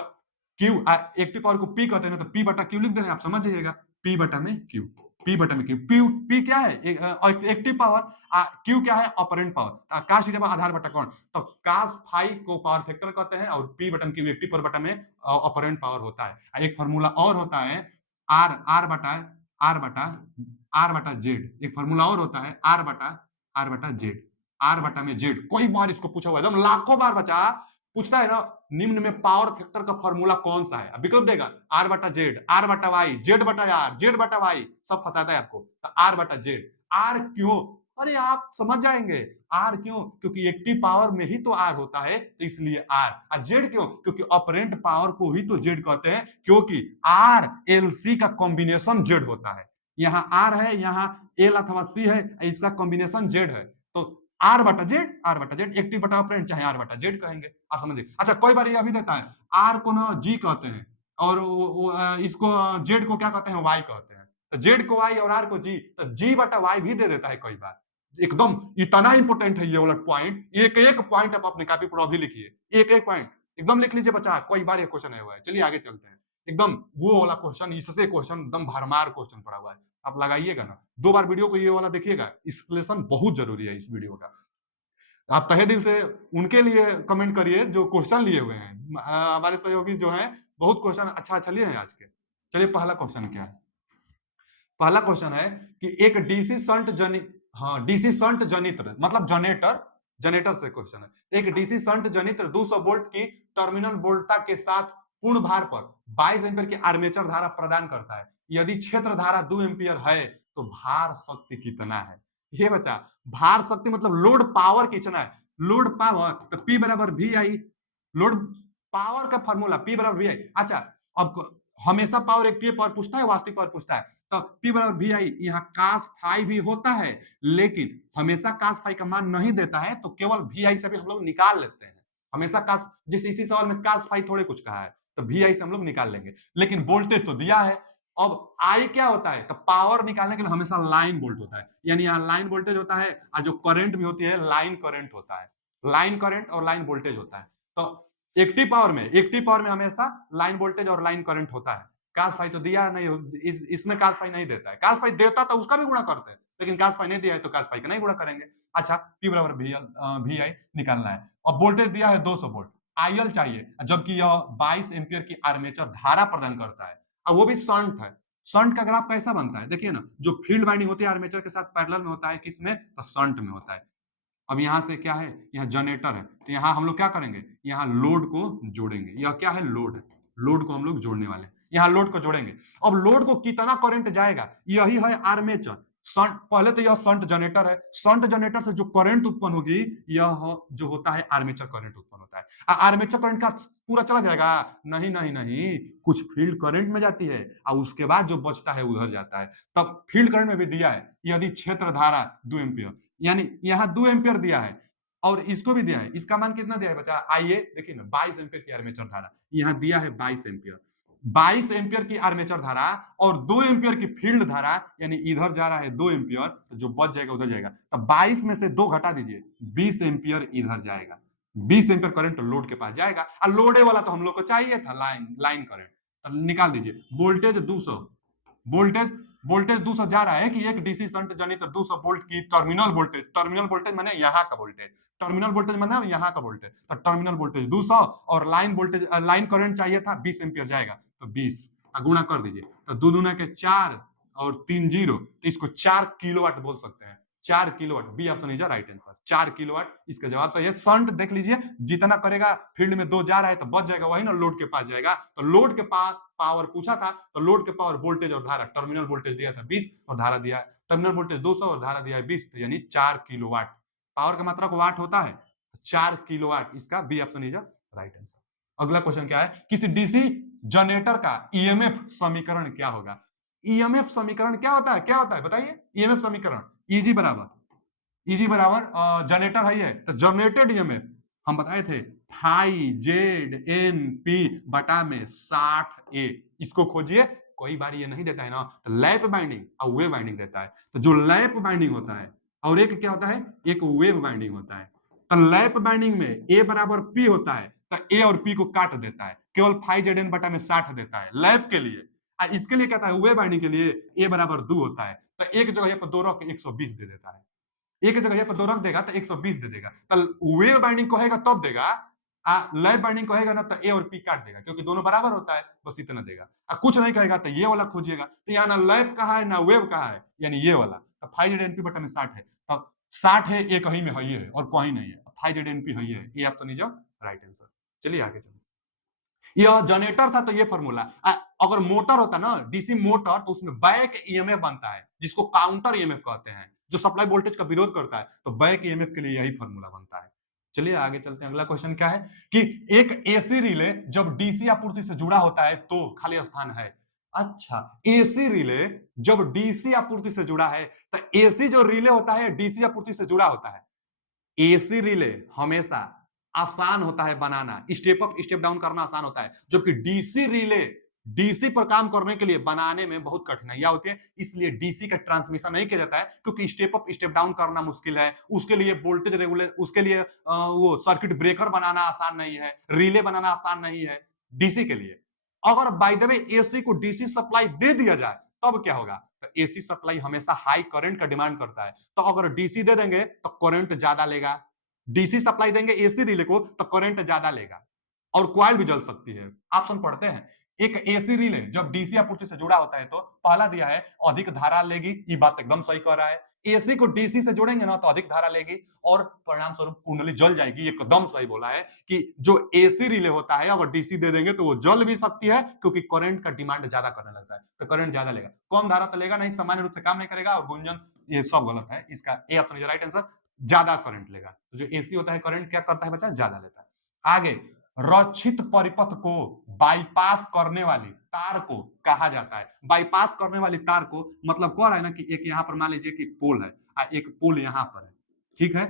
क्यू एक्टिव पावर को पी कहते हैं ना, तो पी बटा क्यू लिख दे रहे हैं, आप समझ जाइएगा, पी बटा में क्यू, पी बटा में क्यू। पी पी क्या है, एक्टिव पावर, क्यू क्या है, ऑपरेंट पावर। काश आधार बटा कौन, तो कास फाई को पावर फैक्टर कहते हैं, और P button Q active power बटा में ऑपरेंट पावर होता है। एक फार्मूला और होता है आर आर बटा आर बटा आर बटा जेड, एक फार्मूला और होता है आर बटा जेड, आर बटा में जेड। कोई बार इसको पूछा हुआ एकदम लाखों बार बचा पूछता है ना, निम्न में पावर फैक्टर का फॉर्मूला कौन सा है, विकल्प देगा आर बटा जेड, आर बटा वाई, जेड बटा आर, जेड बटा वाई, सब फंसाता है आपको। तो आर बटा जेड, आर क्यों, अरे आप समझ जाएंगे, आर क्यों, क्योंकि एक्टिव पावर में ही तो आर होता है, तो इसलिए आर। और जेड क्यों, क्योंकि ऑपरेंट पावर को ही तो जेड कहते हैं, क्योंकि आर एल सी का कॉम्बिनेशन जेड होता है। यहाँ आर है, यहाँ एल अथवा सी है, इसका कॉम्बिनेशन जेड है, तो आर बटा जेड, एक्टिव बटा ऑपरेंट, चाहे आर बटा जेड कहेंगे, आप समझिए। अच्छा कोई बार ये भी देता है, आर को ना जी कहते हैं, और इसको जेड को क्या कहते हैं, वाई कहते हैं, तो जेड को वाई और आर को जी, तो जी बटा वाई भी दे देता है कई बार। एकदम इतना इंपोर्टेंट है ये वाला पॉइंट, एक एक पॉइंट आप अपने कॉपी पर अभी लिखिए, एक एक पॉइंट एकदम लिख लीजिए बच्चा, कई बार ये क्वेश्चन आया हुआ है। चलिए आगे चलते हैं, एकदम वो वाला क्वेश्चन, इससे क्वेश्चन एकदम भरमार क्वेश्चन पड़ा हुआ है, आप लगाइएगा ना, 2 बार वीडियो को ये वाला देखिएगा, एक्सप्लेनेशन बहुत जरूरी है इस वीडियो का। आप तहे दिल से उनके लिए कमेंट करिए जो क्वेश्चन लिए हुए हैं, हमारे सहयोगी जो हैं बहुत क्वेश्चन अच्छा लिए हैं आज के। चलिए पहला क्वेश्चन क्या है, पहला क्वेश्चन है कि एक डीसी शंट जनित, हाँ डीसी शंट जनित्र मतलब जनरेटर, जनरेटर से क्वेश्चन है। एक डीसी शंट जनित्र 200 वोल्ट की टर्मिनल वोल्टता के साथ पूर्ण भार पर 22 एम्पीयर की आर्मेचर धारा प्रदान करता है। यदि क्षेत्र धारा 2 एम्पीयर है तो भार शक्ति कितना है। ये बच्चा भार शक्ति मतलब लोड पावर कितना है, लोड पावर तो P बराबर वी आई, लोड पावर का फॉर्मूला P बराबर वी आई। अच्छा अब हमेशा पावर एक्टिव पावर पूछता है, वास्तविक पावर पूछता है, तो P बराबर वी आई, यहाँ कास फाई भी होता है, लेकिन हमेशा कास फाई का मान नहीं देता है, तो केवल वी आई से भी हम लोग निकाल लेते हैं। हमेशा कास, जिस इसी सवाल में कास फाई थोड़े कुछ कहा है, तो वी आई से हम लोग निकाल लेंगे, लेकिन वोल्टेज तो दिया है। अब आई क्या होता है, तो पावर निकालने के लिए हमेशा लाइन वोल्ट होता है, यानी यहाँ लाइन वोल्टेज होता है, और जो करंट भी होती है लाइन करंट होता है, लाइन करंट और लाइन वोल्टेज होता है। तो एक्टिव पावर में हमेशा लाइन वोल्टेज और लाइन करंट होता है। काश फाई तो दिया नहीं, इसमें काश फाई नहीं देता है। काश फाई देता तो उसका भी गुणा करते हैं, लेकिन काश फाई नहीं दिया है तो काश फाई का नहीं गुणा करेंगे। अच्छा, P बराबर वी आई निकालना है और वोल्टेज दिया है 200 वोल्ट, आईएल चाहिए, जबकि यह 22 एम्पियर की आर्मेचर धारा प्रदान करता है और वो भी शंट है। शंट का ग्राफ कैसा बनता है देखिए ना, जो फील्ड वाइंडिंग होती है आर्मेचर के साथ पैरेलल में होता है, किसमें, तो शंट में होता है। अब यहाँ से क्या है, यहाँ जनरेटर है, तो यहाँ हम लोग क्या करेंगे, यहाँ लोड को जोड़ेंगे। यह क्या है, लोड है, लोड को हम लोग जोड़ने वाले हैं, यहाँ लोड को जोड़ेंगे। अब लोड को कितना करंट जाएगा, यही है आर्मेचर। शंट, पहले तो यह शंट जनरेटर है, शंट जनरेटर से जो करंट उत्पन्न होगी यह जो होता है आर्मेचर करंट उत्पन्न होता है। आर्मेचर करंट का पूरा चला जाएगा, नहीं नहीं नहीं, कुछ फील्ड करंट में जाती है और उसके बाद जो बचता है उधर जाता है। तब फील्ड करंट में भी दिया है, यदि क्षेत्र धारा 2 एम्पियर, यानी यहाँ 2 एम्पियर दिया है और इसको भी दिया है, इसका मान कितना दिया है बच्चा, आइए देखिए ना, 22 एम्पियर की आर्मेचर धारा यहाँ दिया है, 22 एम्पियर, 22 एम्पियर की आर्मेचर धारा और 2 एम्पियर की फील्ड धारा, यानी इधर जा रहा है 2 एम्पियर, तो जो बच जाएगा उधर जाएगा। तो 22 में से 2 घटा दीजिए, 20 एम्पियर इधर जाएगा, 20 एम्पियर करंट लोड के पास जाएगा। और लोडे वाला तो हम लोग को चाहिए था लाइन करंट, तो निकाल दीजिए। वोल्टेज 200, वोल्टेज 200 जा रहा है कि एक डीसी शंट जनित 200 वोल्ट की टर्मिनल वोल्टेज माने यहाँ का वोल्टेज, टर्मिनल वोल्टेज माने यहाँ का वोल्टेज, तो टर्मिनल वोल्टेज 200 और लाइन करंट चाहिए था 20 एम्पियर जाएगा, तो 20 गुणा कर दीजिए, तो 2 दूना के 4 और 3 जीरो, तो इसको 4 किलोवाट बोल सकते हैं, 4 kilowatt. B option is right answer, 4 kilowatt इसका जवाब सही है। शंट देख लीजिए, जितना करेगा फील्ड में 2 जा रहा है तो बच जाएगा, वही ना लोड के पास जाएगा, तो लोड के पास पावर पूछा था, तो लोड के पावर वोल्टेज और धारा, टर्मिनल वोल्टेज दिया था 20 और धारा दिया है, टर्मिनल वोल्टेज 200 और धारा दिया है 20, तो यानी 4 किलोवाट। पावर का मात्रा को वाट होता है, 4 किलोवाट, इसका B option is right answer. अगला क्वेश्चन क्या है, किसी डीसी जनरेटर का ईएमएफ समीकरण क्या होगा। ईएमएफ समीकरण क्या होता है बताइए। ईएमएफ समीकरण ईजी बराबर जनरेटर है, तो जनरेटेड ईएमएफ हम बताए थे फाई जेड एन पी बटा में 60 ए। इसको खोजिए, कोई बार ये नहीं देता है ना, तो लैप बाइंडिंग और वेव बाइंडिंग देता है, तो जो लैप बाइंडिंग होता है और एक क्या होता है, एक वेव बाइंडिंग होता है। तो लैप बाइंडिंग में ए बराबर पी होता है, तो ए और पी को काट देता है, केवल फाई जेड एन बटा में 60 देता है लैप के लिए। इसके लिए कहता है वेव बाइंडिंग के लिए ए बराबर 2 होता है, तो एक जगह पर 2 रख 120 दे देता है, एक जगह पर 2 रख देगा तो 120 दे देगा। तो वेव बाइंडिंग कहेगा तब देगा, लैप बाइंडिंग कहेगा ना तो ए और पी काट देगा, क्योंकि दोनों बराबर होता है, बस इतना देगा। कुछ नहीं कहेगा तो ये वाला खोजिएगा, तो यहाँ ना लैप कहा है ना वेव कहा है, यानी ये वाला, तो फाइव जेड एनपी बटा में 60 है, तो 60 है, एक ही में है और कहीं नहीं है, फाइव जेड एनपी है, ये ऑप्शन इज राइट आंसर। चलिए आगे चलो। यह जनरेटर था तो ये फॉर्मूला, अगर मोटर होता ना डीसी मोटर, तो उसमें बैक ईएमएफ बनता है, जिसको काउंटर ईएमएफ कहते हैं, जो सप्लाई वोल्टेज का विरोध करता है, तो बैक ईएमएफ के लिए यही फॉर्मूला बनता है। चलिए आगे चलते हैं। अगला क्वेश्चन क्या है कि एक एसी रिले जब डीसी आपूर्ति से जुड़ा होता है तो खाली स्थान है। अच्छा, एसी रिले जब डीसी आपूर्ति से जुड़ा है, तो एसी जो रिले होता है डीसी आपूर्ति से जुड़ा होता है। एसी रिले हमेशा आसान होता है बनाना, स्टेप अप स्टेप डाउन करना आसान होता है, जबकि डीसी रिले डीसी पर काम करने के लिए बनाने में बहुत कठिनाइयां होती है, इसलिए डीसी का ट्रांसमिशन नहीं किया जाता है, क्योंकि स्टेप अप स्टेप डाउन करना मुश्किल है, उसके लिए वोल्टेज रेगुलेट, उसके लिए वो सर्किट ब्रेकर बनाना आसान नहीं है, रिले बनाना आसान नहीं है डीसी के लिए। अगर बाय द वे एसी को डीसी सप्लाई दे दिया जाए तब क्या होगा, तो एसी सप्लाई हमेशा हाई करंट का डिमांड करता है, तो अगर डीसी दे देंगे तो करंट ज्यादा लेगा, डीसी सप्लाई देंगे एसी रिले को तो करंट ज्यादा लेगा और क्वाइल भी जल सकती है। ऑप्शन पढ़ते हैं, एक एसी रिले जब डीसी आपूर्ति से जुड़ा होता है तो पहला दिया है अधिक धारा लेगी, ये बात एकदम सही कह रहा है, एसी को डीसी से जोड़ेंगे ना तो अधिक धारा लेगी और परिणाम स्वरूप कुंडली जल जाएगी, एकदम सही बोला है कि जो एसी रिले होता है अगर डीसी दे देंगे तो वो जल भी सकती है, क्योंकि करंट का डिमांड ज्यादा करने लगता है, तो करंट ज्यादा लेगा, कम धारा तो लेगा नहीं, सामान्य रूप से काम नहीं करेगा, और गुंजन ये सब गलत है, इसका A option is right answer, ज्यादा करंट लेगा। तो जो एसी होता है करंट क्या करता है बच्चा, ज्यादा लेता है। आगे, रक्षित परिपथ को बाईपास करने वाली तार को कहा जाता है। बाईपास करने वाली तार को मतलब कह रहा है ना कि एक यहाँ पर मान लीजिए कि पोल है, एक पोल यहाँ पर है, ठीक है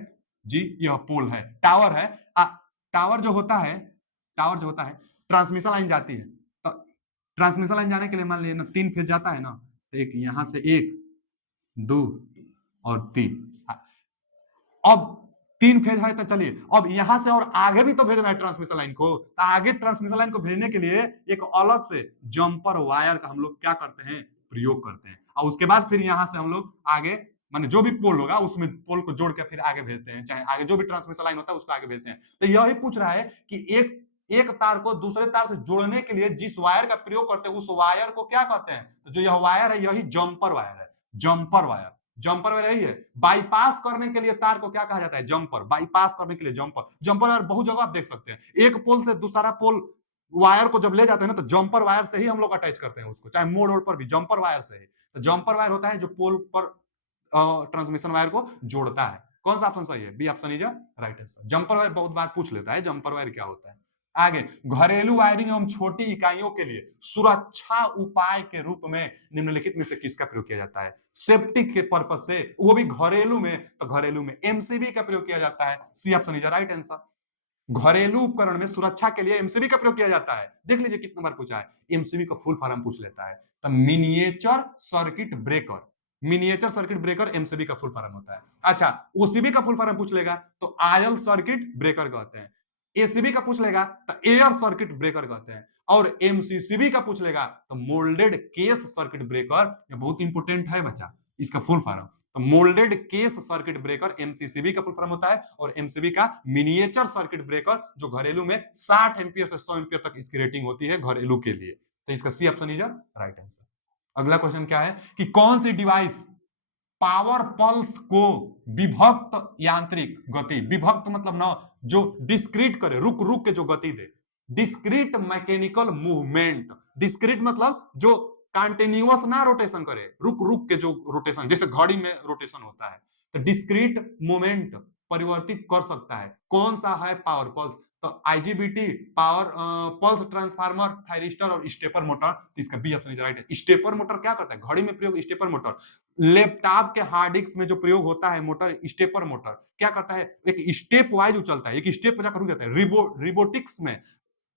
जी, यह पोल है, टावर है, टावर जो होता है ट्रांसमिशन लाइन जाती है, तो ट्रांसमिशन लाइन जाने के लिए मान लीजिए ना 3 फेज जाता है ना, तो एक यहाँ से 1 2 और 3। अब 3 फेज है तो चलिए अब यहां से और आगे भी तो भेजना है ट्रांसमिशन लाइन को, तो आगे ट्रांसमिशन लाइन को भेजने के लिए एक अलग से जंपर वायर का हम लोग क्या करते हैं, प्रयोग करते हैं। और उसके बाद फिर यहां से हम लोग आगे माने जो भी पोल होगा उसमें पोल को जोड़ के फिर आगे भेजते हैं, चाहे आगे जो भी ट्रांसमिशन लाइन होता है उसको आगे भेजते हैं। तो यही पूछ रहा है कि एक तार को दूसरे तार से जोड़ने के लिए जिस वायर का प्रयोग करते हैं उस वायर को क्या कहते हैं, तो जो यह वायर है यही जंपर वायर है। जंपर वायर, जंपर वायर यही है। बाईपास करने के लिए तार को क्या कहा जाता है, जंपर। बाईपास करने के लिए जंपर, जंपर वायर बहुत जगह आप देख सकते हैं, एक पोल से दूसरा पोल वायर को जब ले जाते हैं ना तो जंपर वायर से ही हम लोग अटैच करते हैं उसको, चाहे मोड़ ओड़ पर भी जंपर वायर से ही। तो जंपर वायर होता है जो पोल पर ट्रांसमिशन वायर को जोड़ता है। कौन सा ऑप्शन सही है, B option is right answer. Jumper wire बहुत बार पूछ लेता है जंपर वायर क्या होता है। आगे, घरेलू वायरिंग एवं छोटी इकाइयों के लिए सुरक्षा उपाय के रूप में निम्नलिखित में से किसका प्रयोग किया जाता है, सेफ्टी के पर्पज से, वो भी घरेलू में, तो घरेलू में एमसीबी का प्रयोग किया जाता है। C option is right answer. घरेलू उपकरण में सुरक्षा के लिए एमसीबी का प्रयोग किया जाता है। देख लीजिए कितना बार पूछा है, एमसीबी का फुल फॉर्म पूछ लेता है। तो miniature circuit breaker, miniature circuit breaker MCB का फुल फॉर्म होता है। अच्छा, ओसीबी का फुल फॉर्म पूछ लेगा तो आयल सर्किट ब्रेकर कहते हैं। एसीबी का पूछ लेगा तो एयर सर्किट ब्रेकर कहते हैं। और एमसीसीबी का पूछ लेगा तो मोल्डेड केस सर्किट ब्रेकर, ये बहुत इंपोर्टेंट है बच्चा, इसका फुल फॉर्म। तो moulded case circuit breaker MCCB का फुल फॉर्म होता है, और एमसीबी का मिनिएचर सर्किट ब्रेकर जो घरेलू में 60 एम्पियर से 100 एम्पियर तक इसकी रेटिंग होती है घरेलू के लिए। तो इसका C option is right answer. अगला क्वेश्चन क्या है कि कौन सी डिवाइस पावर पल्स को विभक्त यांत्रिक गति, विभक्त मतलब ना जो डिस्क्रीट करे, रुक रुक के जो गति दे, डिस्क्रीट मैकेनिकल मूवमेंट, डिस्क्रीट मतलब जो कंटिन्यूअस ना रोटेशन करे, रुक रुक के जो रोटेशन, जैसे घड़ी में रोटेशन होता है, तो डिस्क्रीट मोमेंट परिवर्तित कर सकता है। कौन सा है, पावर पल्स। तो IGBT, power pulse transformer, thyristor और स्टेपर मोटर। इसका बी ऑप्शन इज राइट है। स्टेपर मोटर क्या करता है, घड़ी में प्रयोग स्टेपर मोटर। लैपटॉप के हार्ड डिस्क में जो प्रयोग होता है मोटर, स्टेपर मोटर क्या करता है, एक स्टेप वाइज उछलता है, एक स्टेप पर जाकर रुक जाता है। रिबोटिक्स में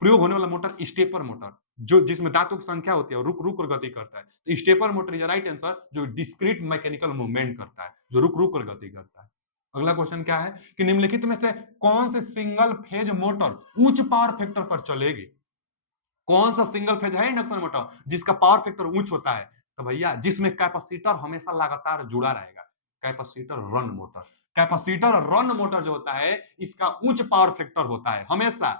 प्रयोग होने वाला मोटर स्टेपर मोटर, जो जिसमें दांतों की संख्या होती है और रुक रुक कर गति करता है। तो stepper motor is right answer, जो डिस्क्रीट मैकेनिकल मूवमेंट करता है, जो रुक रुक कर गति करता है। अगला क्वेश्चन क्या है कि निम्नलिखित में से कौन से सिंगल फेज मोटर उच्च पावर फैक्टर पर चलेगी। कौन सा सिंगल फेज है इंडक्शन मोटर जिसका पावर फैक्टर उच्च होता है, तो भैया जिसमें कैपेसिटर हमेशा लगातार जुड़ा रहेगा, capacitor run motor. Capacitor run motor जो होता है इसका उच्च पावर फैक्टर होता है हमेशा,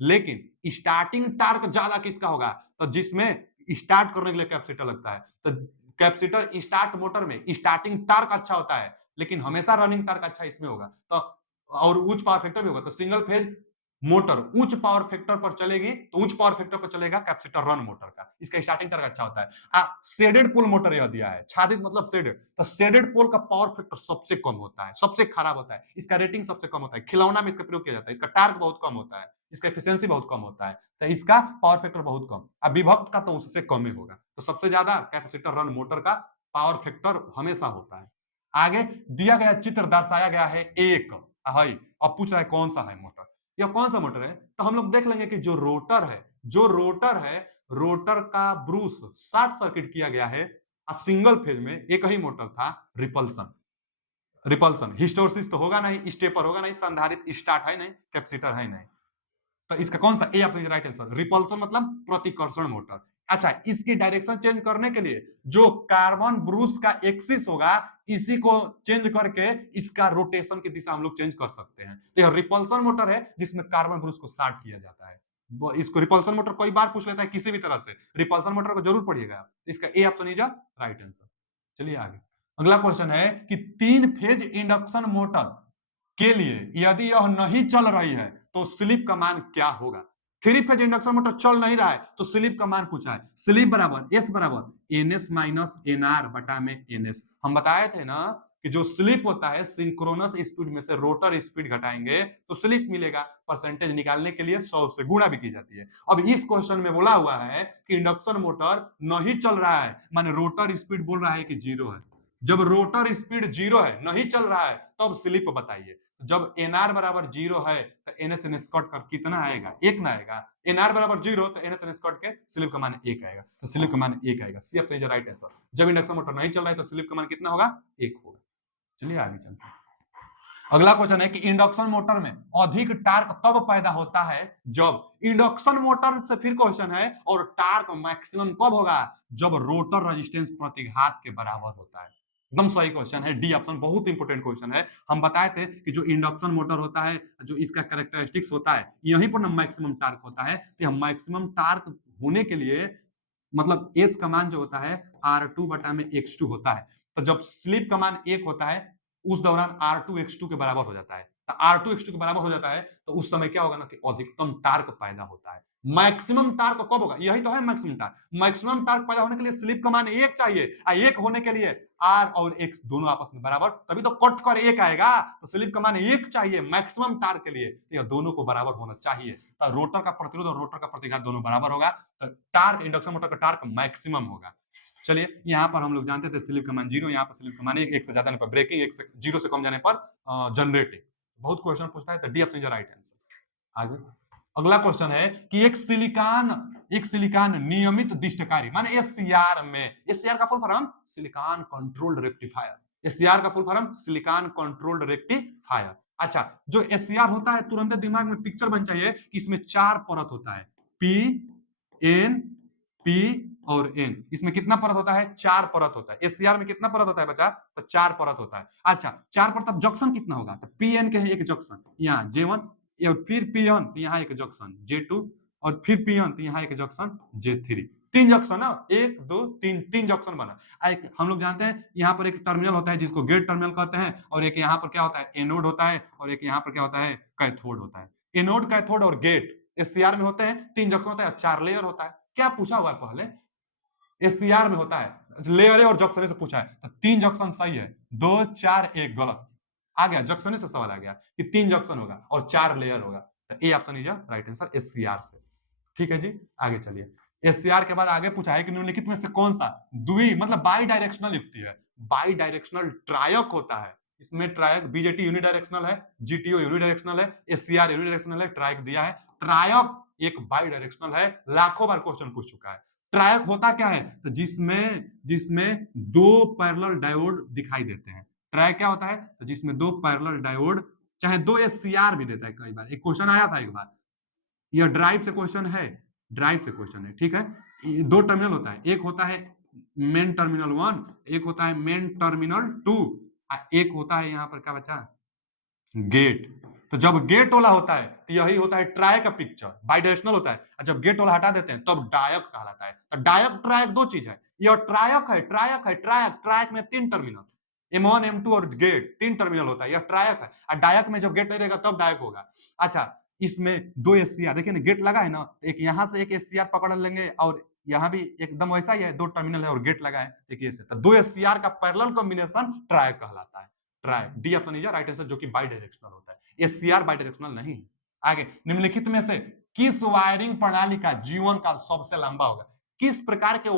लेकिन स्टार्टिंग टार्क ज्यादा किसका होगा, तो जिसमें स्टार्ट करने के लिए कैपेसिटर लगता है। तो कैपेसिटर स्टार्ट मोटर में स्टार्टिंग टार्क अच्छा होता है, लेकिन हमेशा रनिंग टार्क अच्छा इसमें होगा। तो और उच्च पावर फैक्टर भी होगा। तो सिंगल फेज मोटर उच्च पावर फैक्टर पर चलेगी, तो उच्च पावर फैक्टर पर चलेगा कैपेसिटर रन मोटर का, इसका स्टार्टिंग टार्क अच्छा होता है। शेडेड पोल मोटर यह दिया है, छादित मतलब शेडेड, तो शेडेड पोल का पावर फैक्टर सबसे कम होता है, सबसे खराब होता है, इसका रेटिंग सबसे कम होता है, खिलौना में इसका प्रयोग किया जाता है, इसका टार्क बहुत कम होता है, इसका एफिशिएंसी बहुत कम होता है, तो इसका पावर फैक्टर बहुत कम। अब विभक्त का तो उससे कम ही होगा, तो सबसे ज्यादा कैपेसिटर रन मोटर का पावर फैक्टर हमेशा होता है। आगे दिया गया चित्र दर्शाया गया है एक, अब पूछ रहा है कौन सा है मोटर, यह कौन सा मोटर है, तो हम लोग देख लेंगे कि जो रोटर है, जो रोटर है, रोटर का ब्रूस शॉर्ट सर्किट किया गया है। सिंगल फेज में एक ही मोटर था, रिपल्सन। रिपल्सन हिस्टोसिस तो होगा नहीं, स्टेपर होगा नहीं, संधारित्र स्टार्ट है नहीं, कैपेसिटर है नहीं, तो इसका कौन सा A option right answer. Repulsion मतलब प्रतिकर्षण मोटर। अच्छा, इसकी डायरेक्शन चेंज करने के लिए जो कार्बन ब्रूस का एक्सिस होगा इसी को चेंज करके इसका रोटेशन की दिशा हम लोग चेंज कर सकते हैं। तो यह रिपल्सन मोटर है जिसमें कार्बन ब्रूस को शार्ट किया जाता है। इसको रिपल्सन मोटर कई बार पूछ लेता है किसी भी तरह से, रिपल्सन मोटर को जरूर पढ़िएगा। इसका A option is right answer. चलिए आगे, अगला क्वेश्चन है कि 3 फेज इंडक्शन मोटर के लिए यदि यह नहीं चल रही है तो स्लिप का मान क्या होगा। 3 फेज इंडक्शन मोटर चल नहीं रहा है तो स्लिप का मान पूछा है। स्लिप बराबर एस बराबर एनएस माइनस एनआर बटा में एनएस। हम बताए थे ना कि जो स्लिप होता है सिंक्रोनस स्पीड में से रोटर स्पीड घटाएंगे तो स्लिप मिलेगा। परसेंटेज निकालने के लिए 100 से गुणा भी की जाती है। अब इस क्वेश्चन में बोला हुआ है कि इंडक्शन मोटर नहीं चल रहा है, माने रोटर स्पीड बोल रहा है कि 0 है। जब रोटर स्पीड 0 है, नहीं चल रहा है, तब स्लिप बताइए। जब एनआर बराबर 0 है तो एनएस एनएस कट कर कितना आएगा, 1 ना आएगा। एनआर बराबर 0 तो एनएस एनएस कट के स्लिप का मान 1 आएगा, तो स्लिप का मान 1 आएगा। C option is right answer. जब इंडक्शन मोटर नहीं चल रहा है तो स्लिप का मान कितना होगा, 1 होगा। चलिए आगे चलते हैं। अगला क्वेश्चन है कि इंडक्शन मोटर में अधिक टार्क तब पैदा होता है जब, इंडक्शन मोटर से फिर क्वेश्चन है, और टार्क मैक्सिमम कब होगा, जब रोटर रेजिस्टेंस प्रतिघात के बराबर होता है। एकदम सही क्वेश्चन है, डी ऑप्शन बहुत इंपॉर्टेंट क्वेश्चन है। हम बताए थे कि जो इंडक्शन मोटर होता है, जो इसका कैरेक्टरिस्टिक्स होता है, यहीं पर ना मैक्सिमम टार्क होता है। तो मैक्सिमम टार्क होने के लिए मतलब एस का मान जो होता है R2 बटा में X2 होता है। तो जब स्लिप का मान 1 होता है उस दौरान R2 X2 के बराबर हो जाता है। तो R2 X2 के बराबर हो जाता है तो उस समय क्या होगा ना कि अधिकतम टार्क पैदा होता है। मैक्सिमम टार्क कब होगा, यही तो है मैक्सिमम टार्क। मैक्सिमम टार्क पैदा होने के लिए स्लिप का मान 1 चाहिए, और 1 होने के लिए R और X दोनों आपस में बराबर, तभी तो कट कर 1 आएगा। तो स्लिप का मान 1 चाहिए मैक्सिमम टार्क के लिए, तो यह दोनों को बराबर होना चाहिए। तो रोटर का प्रतिरोध और रोटर का प्रतिघात दोनों बराबर होगा, तो टार्क इंडक्शन मोटर का टार्क मैक्सिमम होगा। चलिए यहाँ पर हम लोग जानते थे स्लिप का मान 0, यहाँ पर स्लिप का मान 1, 1 से ज्यादा जाने पर ब्रेकिंग, 1 से 0 से कम जाने पर जनरेटिंग। बहुत क्वेश्चन पूछता है, तो D option is right answer. आगे अगला क्वेश्चन है कि एक सिलिकॉन नियमित दिष्टकारी माने एससीआर में, एससीआर का full form silicon controlled rectifier, SCR का full form silicon controlled rectifier. अच्छा, जो एससीआर होता है तुरंत दिमाग में पिक्चर बन चाहिए कि इसमें 4 परत होता है, पी एन पी और एन। इसमें कितना परत होता है, 4 परत होता है। एससीआर में कितना परत होता है बच्चा, तो 4 परत होता है। अच्छा 4 परत, अब जंक्शन कितना होगा, तो पी एन के है एक जंक्शन यहाँ J1, और फिर पी ऑन तो यहाँ एक जंक्शन J2, और फिर पी ऑन तो यहाँ एक जंक्शन J3। 3 जंक्शन ना, 1 2 3, 3 जंक्शन बना। एक हम लोग जानते हैं यहाँ पर एक टर्मिनल होता है जिसको गेट टर्मिनल कहते हैं, और एक यहाँ पर क्या होता है एनोड होता है, और एक यहाँ पर क्या होता है कैथोड होता है। एनोड कैथोड और गेट एससीआर में होते हैं, 3 जंक्शन होता है, 4 लेयर होता है। क्या पूछा हुआ है पहले, एससीआर में होता है लेयर और जंक्शन से पूछा है, तो 3 जंक्शन सही है, 2 4 1 गलत। आ गया जंक्शन से सवाल आ गया कि 3 जंक्शन होगा और 4 लेयर होगा, तो A option is right answer SCR से। ठीक है जी, आगे चलिए। एससीआर के बाद आगे पूछा है कि निम्नलिखित में से कौन सा द्वि मतलब बाई डायरेक्शनल युक्ति है। बाई डायरेक्शनल ट्रायक होता है, इसमें ट्रायक बीजेटी यूनिडायरेक्शनल है, जीटीओ यूनिडायरेक्शनल है, एससीआर यूनिडायरेक्शनल है, ट्रायक दिया है। ट्रायक एक बाई डायरेक्शनल है, लाखों बार क्वेश्चन पूछ चुका है। ट्रायक होता क्या है, तो जिसमें जिसमें 2 पैरेलल डायोड दिखाई देते हैं। ट्रायक क्या होता है, तो जिसमें 2 पैरेलल डायोड, चाहे 2 एससीआर भी देता है। कई बार एक क्वेश्चन आया था एक बार, यह ड्राइव से क्वेश्चन है, ड्राइव से क्वेश्चन है, ठीक है। 2 टर्मिनल होता है, एक होता है मेन टर्मिनल 1, एक होता है मेन टर्मिनल 2, एक होता है यहाँ पर क्या बचा, गेट। तो जब गेट वाला होता है तो यही होता है ट्रायक का पिक्चर, बाई डायरेक्शनल होता है, और जब गेट वाला हटा देते हैं तब डायक कहलाता है। तो डायक ट्रायक 2 चीज है, यह ट्रायक है, ट्रायक है, ट्रायक ट्रायक में 3 टर्मिनल, M1 M2 और गेट 3 टर्मिनल होता है, यह ट्रायक है। और डायक में जब गेट नहीं रहेगा तब डायक होगा। अच्छा, इसमें 2 एससीआर देखिए ना, गेट लगा है ना, एक यहां से एक एससीआर पकड़ लेंगे, और यहाँ भी एकदम वैसा ही है, 2 टर्मिनल है और गेट लगा है, देखिए ऐसे। तो 2 एससीआर का पैरेलल कॉम्बिनेशन ट्रायक कहलाता है। Try D option is right answer, जो कि बाई डायरेक्शनल होता है। एससीआर बाई डायरेक्शनल नहीं है। आगे, निम्नलिखित में से किस वायरिंग प्रणाली का जीवन काल सबसे लंबा होगा, किस प्रकार के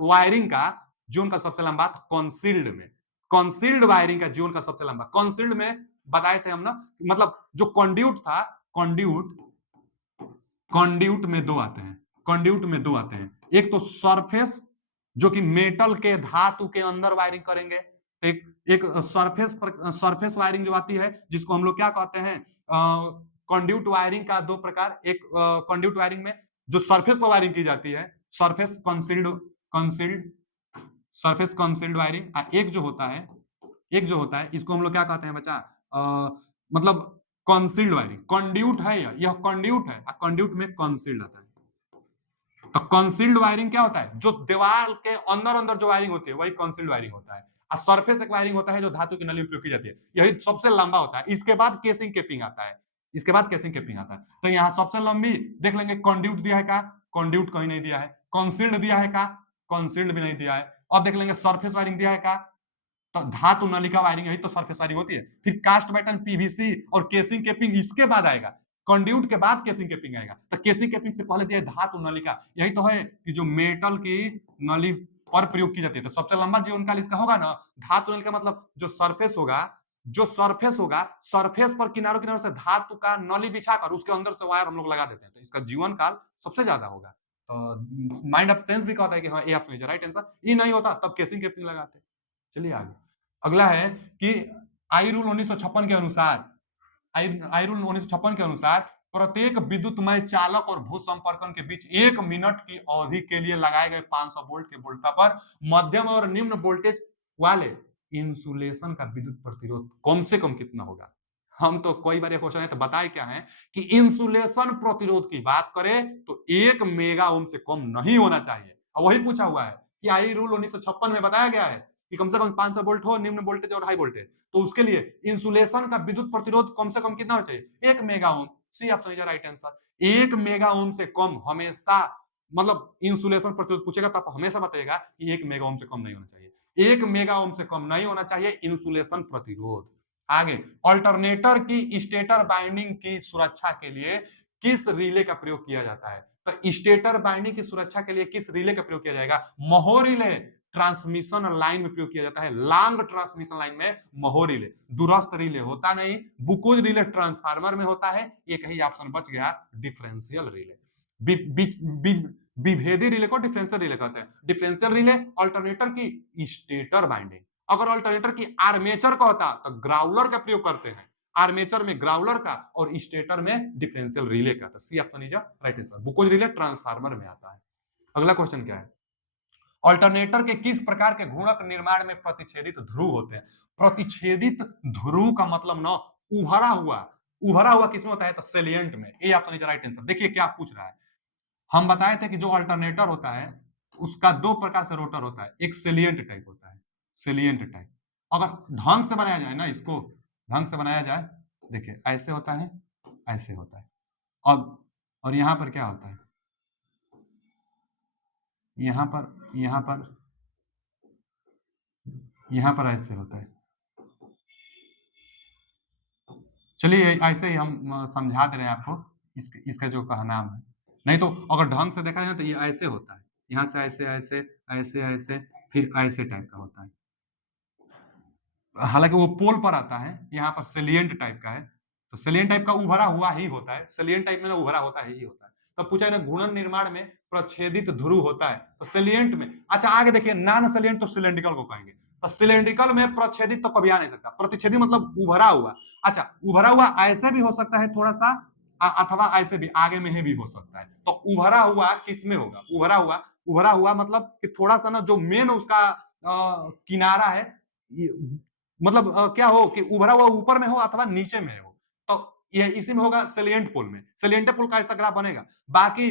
वायरिंग का जीवन काल सबसे लंबा, कॉन्सील्ड में, कॉन्सील्ड वायरिंग का जीवन काल सबसे लंबा। कॉन्सील्ड में बताए थे हम ना, मतलब जो कंड्यूट था, कंड्यूट कंड्यूट में 2 आते हैं, कंड्यूट में 2 आते हैं। एक तो सरफेस, जो कि मेटल के धातु के अंदर वायरिंग करेंगे, एक एक सरफेस वायरिंग जो आती है, जिसको हम लोग क्या कहते हैं, कंड्यूट वायरिंग का 2 प्रकार। एक कंड्यूट वायरिंग में जो सरफेस पर वायरिंग की जाती है, surface concealed concealed surface concealed wiring. एक जो होता है इसको हम लोग क्या कहते हैं बच्चा, मतलब कंसील्ड वायरिंग। कंड्यूट है, यह कंड्यूट है, कंड्यूट में कंसील्ड आता है। तो कंसील्ड वायरिंग क्या होता है, जो दीवार के अंदर अंदर जो वायरिंग होती है वही कंसील्ड वायरिंग होता है। और सरफेस एक वायरिंग होता है जो धातु की नली उपयोग की जाती है, यही सबसे लंबा होता है। इसके बाद केसिंग केपिंग आता है, इसके बाद केसिंग केपिंग आता है। तो यहाँ सबसे लंबी देख लेंगे, कंड्यूट दिया है का, कंड्यूट कहीं नहीं दिया है। कंसील्ड दिया है का, कंसील्ड भी नहीं दिया है। और देख लेंगे सरफेस वायरिंग दिया है का, तो धातु नलिका वायरिंग, यही तो सरफेस वायरिंग होती है। फिर कास्ट बैटन पीवीसी और केसिंग केपिंग इसके बाद आएगा, कंड्यूट के बाद केसिंग केपिंग आएगा। तो केसिंग केपिंग से पहले दिया है धातु नलिका, यही तो है कि जो मेटल की नली पर प्रयोग की जाती है। तो सबसे लंबा जीवन काल इसका होगा ना धातु नलिका, मतलब जो सरफेस होगा, सरफेस पर किनारों किनारों से धातु का नली बिछाकर उसके अंदर से वायर हम लोग लगा देते हैं, तो इसका जीवन काल सबसे ज्यादा होगा। तो माइंड ऑफ सेंस भी कहता है कि हाँ A option is right answer. ये नहीं होता तब केसिंग केपिंग लगाते। चलिए आगे, अगला है कि आई रूल 1956 के अनुसार आई रूल 1956 के अनुसार प्रत्येक विद्युतमय चालक और भू संपर्कन के बीच 1 मिनट की अवधि के लिए लगाए गए 500 वोल्ट के वोल्टा पर मध्यम और निम्न वोल्टेज वाले इंसुलेशन का विद्युत प्रतिरोध कम से कम कितना होगा। हम तो कई बार क्वेश्चन है तो बताए क्या है कि इंसुलेशन प्रतिरोध की बात करें तो 1 मेगा ओम से कम नहीं होना चाहिए। और वही पूछा हुआ है कि आई रूल 1956 में बताया गया है कि कम से कम 500 वोल्ट हो, निम्न वोल्टेज और हाई वोल्टेज, तो उसके लिए इंसुलेशन का विद्युत प्रतिरोध कम से कम कितना होना चाहिए, 1 mega ohm. C option is right answer. 1 mega ohm से कम हमेशा, मतलब इंसुलेशन प्रतिरोध पूछेगा तो आप हमेशा बताइएगा कि 1 मेगा ओम से कम नहीं होना चाहिए। 1 मेगा ओम से कम नहीं होना चाहिए इंसुलेशन प्रतिरोध। आगे, अल्टरनेटर की स्टेटर बाइंडिंग की सुरक्षा के लिए किस रिले का प्रयोग किया जाता है। तो स्टेटर बाइंडिंग की सुरक्षा के लिए किस रिले का प्रयोग किया जाएगा, महो रिले ट्रांसमिशन लाइन में प्रयोग किया जाता है। लॉन्ग ट्रांसमिशन लाइन में महो रिले, दूरस्थ रिले होता नहीं। बुकुज रिले ट्रांसफार्मर में होता है। एक ही ऑप्शन बच गया, डिफरेंशियल रिले। विभेदी रिले को डिफरेंशियल रिले कहते हैं। डिफरेंशियल रिले अल्टरनेटर की स्टेटर बाइंडिंग, अगर अल्टरनेटर की आर्मेचर का होता तो ग्राउलर का प्रयोग करते हैं। आर्मेचर में ग्राउलर का और स्टेटर में डिफरेंशियल रिले का। तो C option is right answer. Buchholz relay transformer में आता है। अगला क्वेश्चन क्या है, अल्टरनेटर के किस प्रकार के घूर्णक निर्माण में प्रतिच्छेदित ध्रुव होते हैं। प्रतिच्छेदित ध्रुव का मतलब ना उभरा हुआ, उभरा हुआ किसमें होता है, तो सेलिएंट में। A option is right answer. देखिए क्या पूछ रहा है, हम बताए थे कि जो अल्टरनेटर होता है उसका 2 प्रकार से रोटर होता है। एक सेलिएंट टाइप होता है, सेलिएंट टाइप। अगर ढंग से बनाया जाए ना, इसको ढंग से बनाया जाए, देखिए ऐसे होता है, ऐसे होता है। और यहां पर क्या होता है, यहां पर ऐसे होता है। चलिए ऐसे ही हम समझा दे रहे हैं आपको, इसका जो कहा नाम है। नहीं तो अगर ढंग से देखा जाए तो ये ऐसे होता है, यहाँ से ऐसे ऐसे ऐसे ऐसे, फिर ऐसे टाइप का होता है। हालांकि वो पोल पर आता है, यहाँ पर सेलिएंट टाइप का है। तो सेलिएंट टाइप का उभरा हुआ ही होता है, सेलिएंट टाइप में ना उभरा होता ही होता है। तो पूछा है ना, घूर्णन निर्माण में प्रच्छेदित ध्रुव होता है तो सेलिएंट में। अच्छा आगे देखिए, नॉन सेलिएंट तो सिलेंड्रिकल को कहेंगे। तो सिलेंड्रिकल में प्रच्छेदित तो कभी आ नहीं सकता। प्रतिच्छेदी मतलब उभरा हुआ। अच्छा, उभरा हुआ ऐसे भी हो सकता है थोड़ा सा, अथवा ऐसे भी आगे में ही भी हो सकता है। तो उभरा हुआ किस में होगा, उभरा हुआ मतलब कि थोड़ा सा ना जो मेन उसका किनारा है, मतलब क्या हो कि उभरा हुआ ऊपर में हो अथवा नीचे में हो, तो ये इसी में होगा सेलिएंट पोल में। सेलिएंट पोल का ऐसा ग्राफ बनेगा। बाकी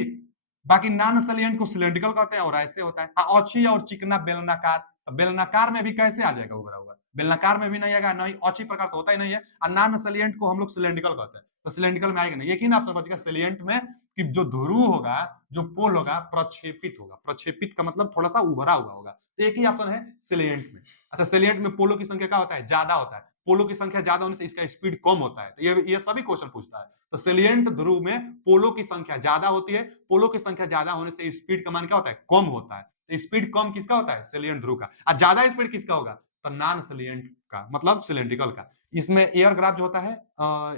बाकी नॉन सेलिएंट को सिलेंड्रिकल कहते हैं और ऐसे होता है। अच्छी और चिकना बेलनाकार, बेलनाकार में भी कैसे आ जाएगा उभरा हुआ, बेलनाकार में भी नहीं आएगा, नहीं अच्छी प्रकार तो होता ही नहीं है। और नॉन सेलिएंट को हम लोग सिलेंड्रिकल कहते हैं, तो सिलेंड्रिकल में आएगा नहीं। यकीन आप समझिएगा सेलिएंट में कि जो ध्रुव होगा, जो पोल होगा, प्रक्षेपित होगा। प्रक्षेपित का मतलब थोड़ा सा उभरा हुआ होगा। तो एक ही ऑप्शन है सेलिएंट में। अच्छा, सेलिएंट में पोलो की संख्या क्या होता है, ज्यादा होता है। पोलो की संख्या ज्यादा होने से इसका स्पीड कम होता है। तो ये सभी क्वेश्चन पूछता है। तो सेलिएंट ध्रुव में पोलो की संख्या ज्यादा होती है। पोलो की संख्या ज्यादा होने से स्पीड का मान क्या होता है, कम होता है। तो स्पीड कम किसका होता है, सेलिएंट ध्रुव का। और ज्यादा स्पीड किसका होगा, तो नॉन सेलिएंट का, मतलब सिलेंड्रिकल का। इसमें एयर ग्राफ जो होता है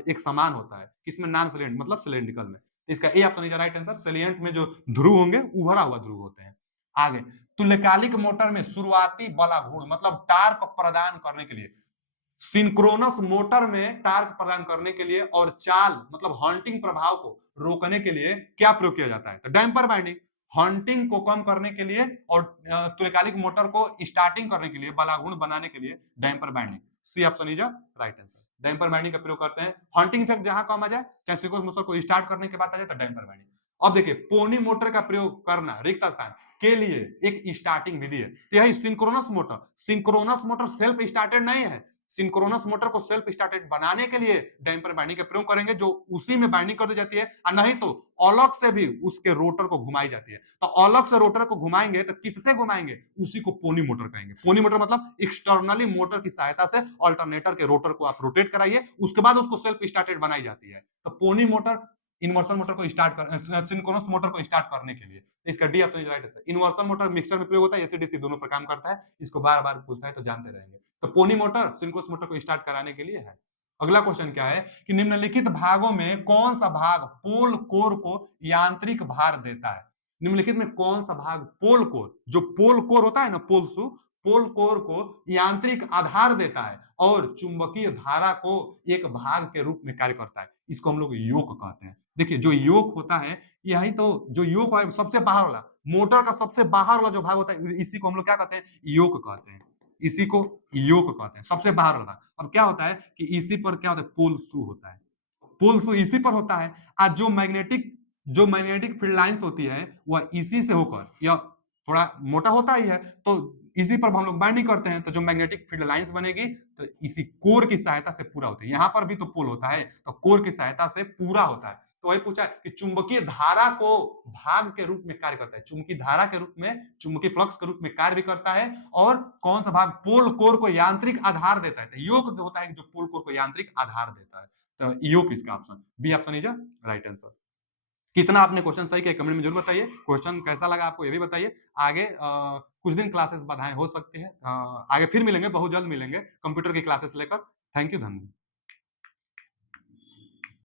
एक समान होता है, किसमें, नॉन सेलिएंट मतलब सिलेंड्रिकल में। इसका A option is right answer. Salient में जो ध्रुव होंगे उभरा हुआ ध्रुव होते हैं। आगे, तुल्यकालिक मोटर में शुरुआती बलाघूर्ण मतलब टार्क प्रदान करने के लिए, सिंक्रोनस मोटर में टार्क प्रदान करने के लिए और चाल मतलब हंटिंग प्रभाव को रोकने के लिए क्या प्रयोग किया जाता है, तो डैम्पर बाइंडिंग। हंटिंग को कम करने के लिए और तुल्यकालिक मोटर को स्टार्टिंग करने के लिए, बलाघूर्ण बनाने के लिए damper winding. C option is right answer. Damper winding का प्रयोग करते हैं। हंटिंग इफेक्ट जहां कम आ जाए, चाहे सिंक्रोनस मोटर को स्टार्ट करने के बाद आ जाए, तो डैम्पर बाइंडिंग। अब देखिए, पोनी मोटर का प्रयोग करना रिक्त स्थान के लिए एक स्टार्टिंग विधि है। तो यही synchronous motor, synchronous motor self started नहीं है। सिंक्रोनस मोटर को सेल्फ स्टार्टेड बनाने के लिए डैम्पर बाइंडिंग का प्रयोग करेंगे, जो उसी में बाइंडिंग कर दी जाती है। और नहीं तो अलग से भी उसके रोटर को घुमाई जाती है। तो अलग से रोटर को घुमाएंगे तो किससे घुमाएंगे, उसी को पोनी मोटर कहेंगे। पोनी मोटर मतलब एक्सटर्नली मोटर की सहायता से अल्टरनेटर के रोटर को आप रोटेट कराइए, उसके बाद उसको सेल्फ स्टार्टेड बनाई जाती है। तो पोनी मोटर इन्वर्सन मोटर को स्टार्ट कर, सिंक्रोनस मोटर को स्टार्ट करने के लिए। इसका D option is right answer. Inversion motor mixture में प्रयोग होता है, एसी-डीसी दोनों पर काम करता है। इसको बार-बार पूछता है तो जानते रहेंगे। तो पोनी मोटर सिंक्रोनस मोटर को स्टार्ट कराने के लिए है। अगला क्वेश्चन क्या है कि निम्नलिखित भागों में कौन सा भाग पोल कोर को यांत्रिक भार देता है। निम्नलिखित में कौन सा भाग पोल कोर, जो पोल कोर होता है ना, पोल शू, पोल कोर को यांत्रिक आधार देता है और चुंबकीय धारा को एक भाग के रूप में कार्य करता है। इसको हम लोग योक कहते हैं। देखिए जो योक होता है, यही तो जो योक है सबसे बाहर वाला, मोटर का सबसे बाहर वाला जो भाग होता है, इसी को हम लोग क्या कहते हैं? योक कहते हैं। इसी को योक कहते हैं, सबसे बाहर वाला। अब क्या होता है कि इसी पर क्या होता है? पोल शू होता है। पोल शू इसी पर होता है। आज जो मैग्नेटिक फील्ड लाइंस होती है, वह इसी से होकर, यह थोड़ा मोटा होता ही है, तो इसी पर हम लोग बाइंडिंग करते हैं, तो जो मैग्नेटिक फील्ड लाइंस बनेगी, तो इसी कोर की सहायता से पूरा होता है। यहाँ पर भी तो पोल होता है, तो कोर की सहायता से पूरा होता है। तो वही पूछा कि चुंबकीय धारा को भाग के रूप में कार्य करता है, चुंबकीय धारा के रूप में, चुंबकीय फ्लक्स के रूप में कार्य भी करता है, और कौन सा भाग? पोल कोर को यांत्रिक आधार देता है। तो योक जो होता है जो पोल कोर को यांत्रिक आधार देता है। तो योक इसका option B option is right answer. कितना आपने क्वेश्चन सही किया कमेंट में जरूर बताइए। क्वेश्चन कैसा लगा आपको ये भी बताइए। आगे कुछ दिन क्लासेस बढ़ाएं हो सकती है, आगे फिर मिलेंगे, बहुत जल्द मिलेंगे कंप्यूटर की क्लासेस लेकर। थैंक यू, धन्यवाद।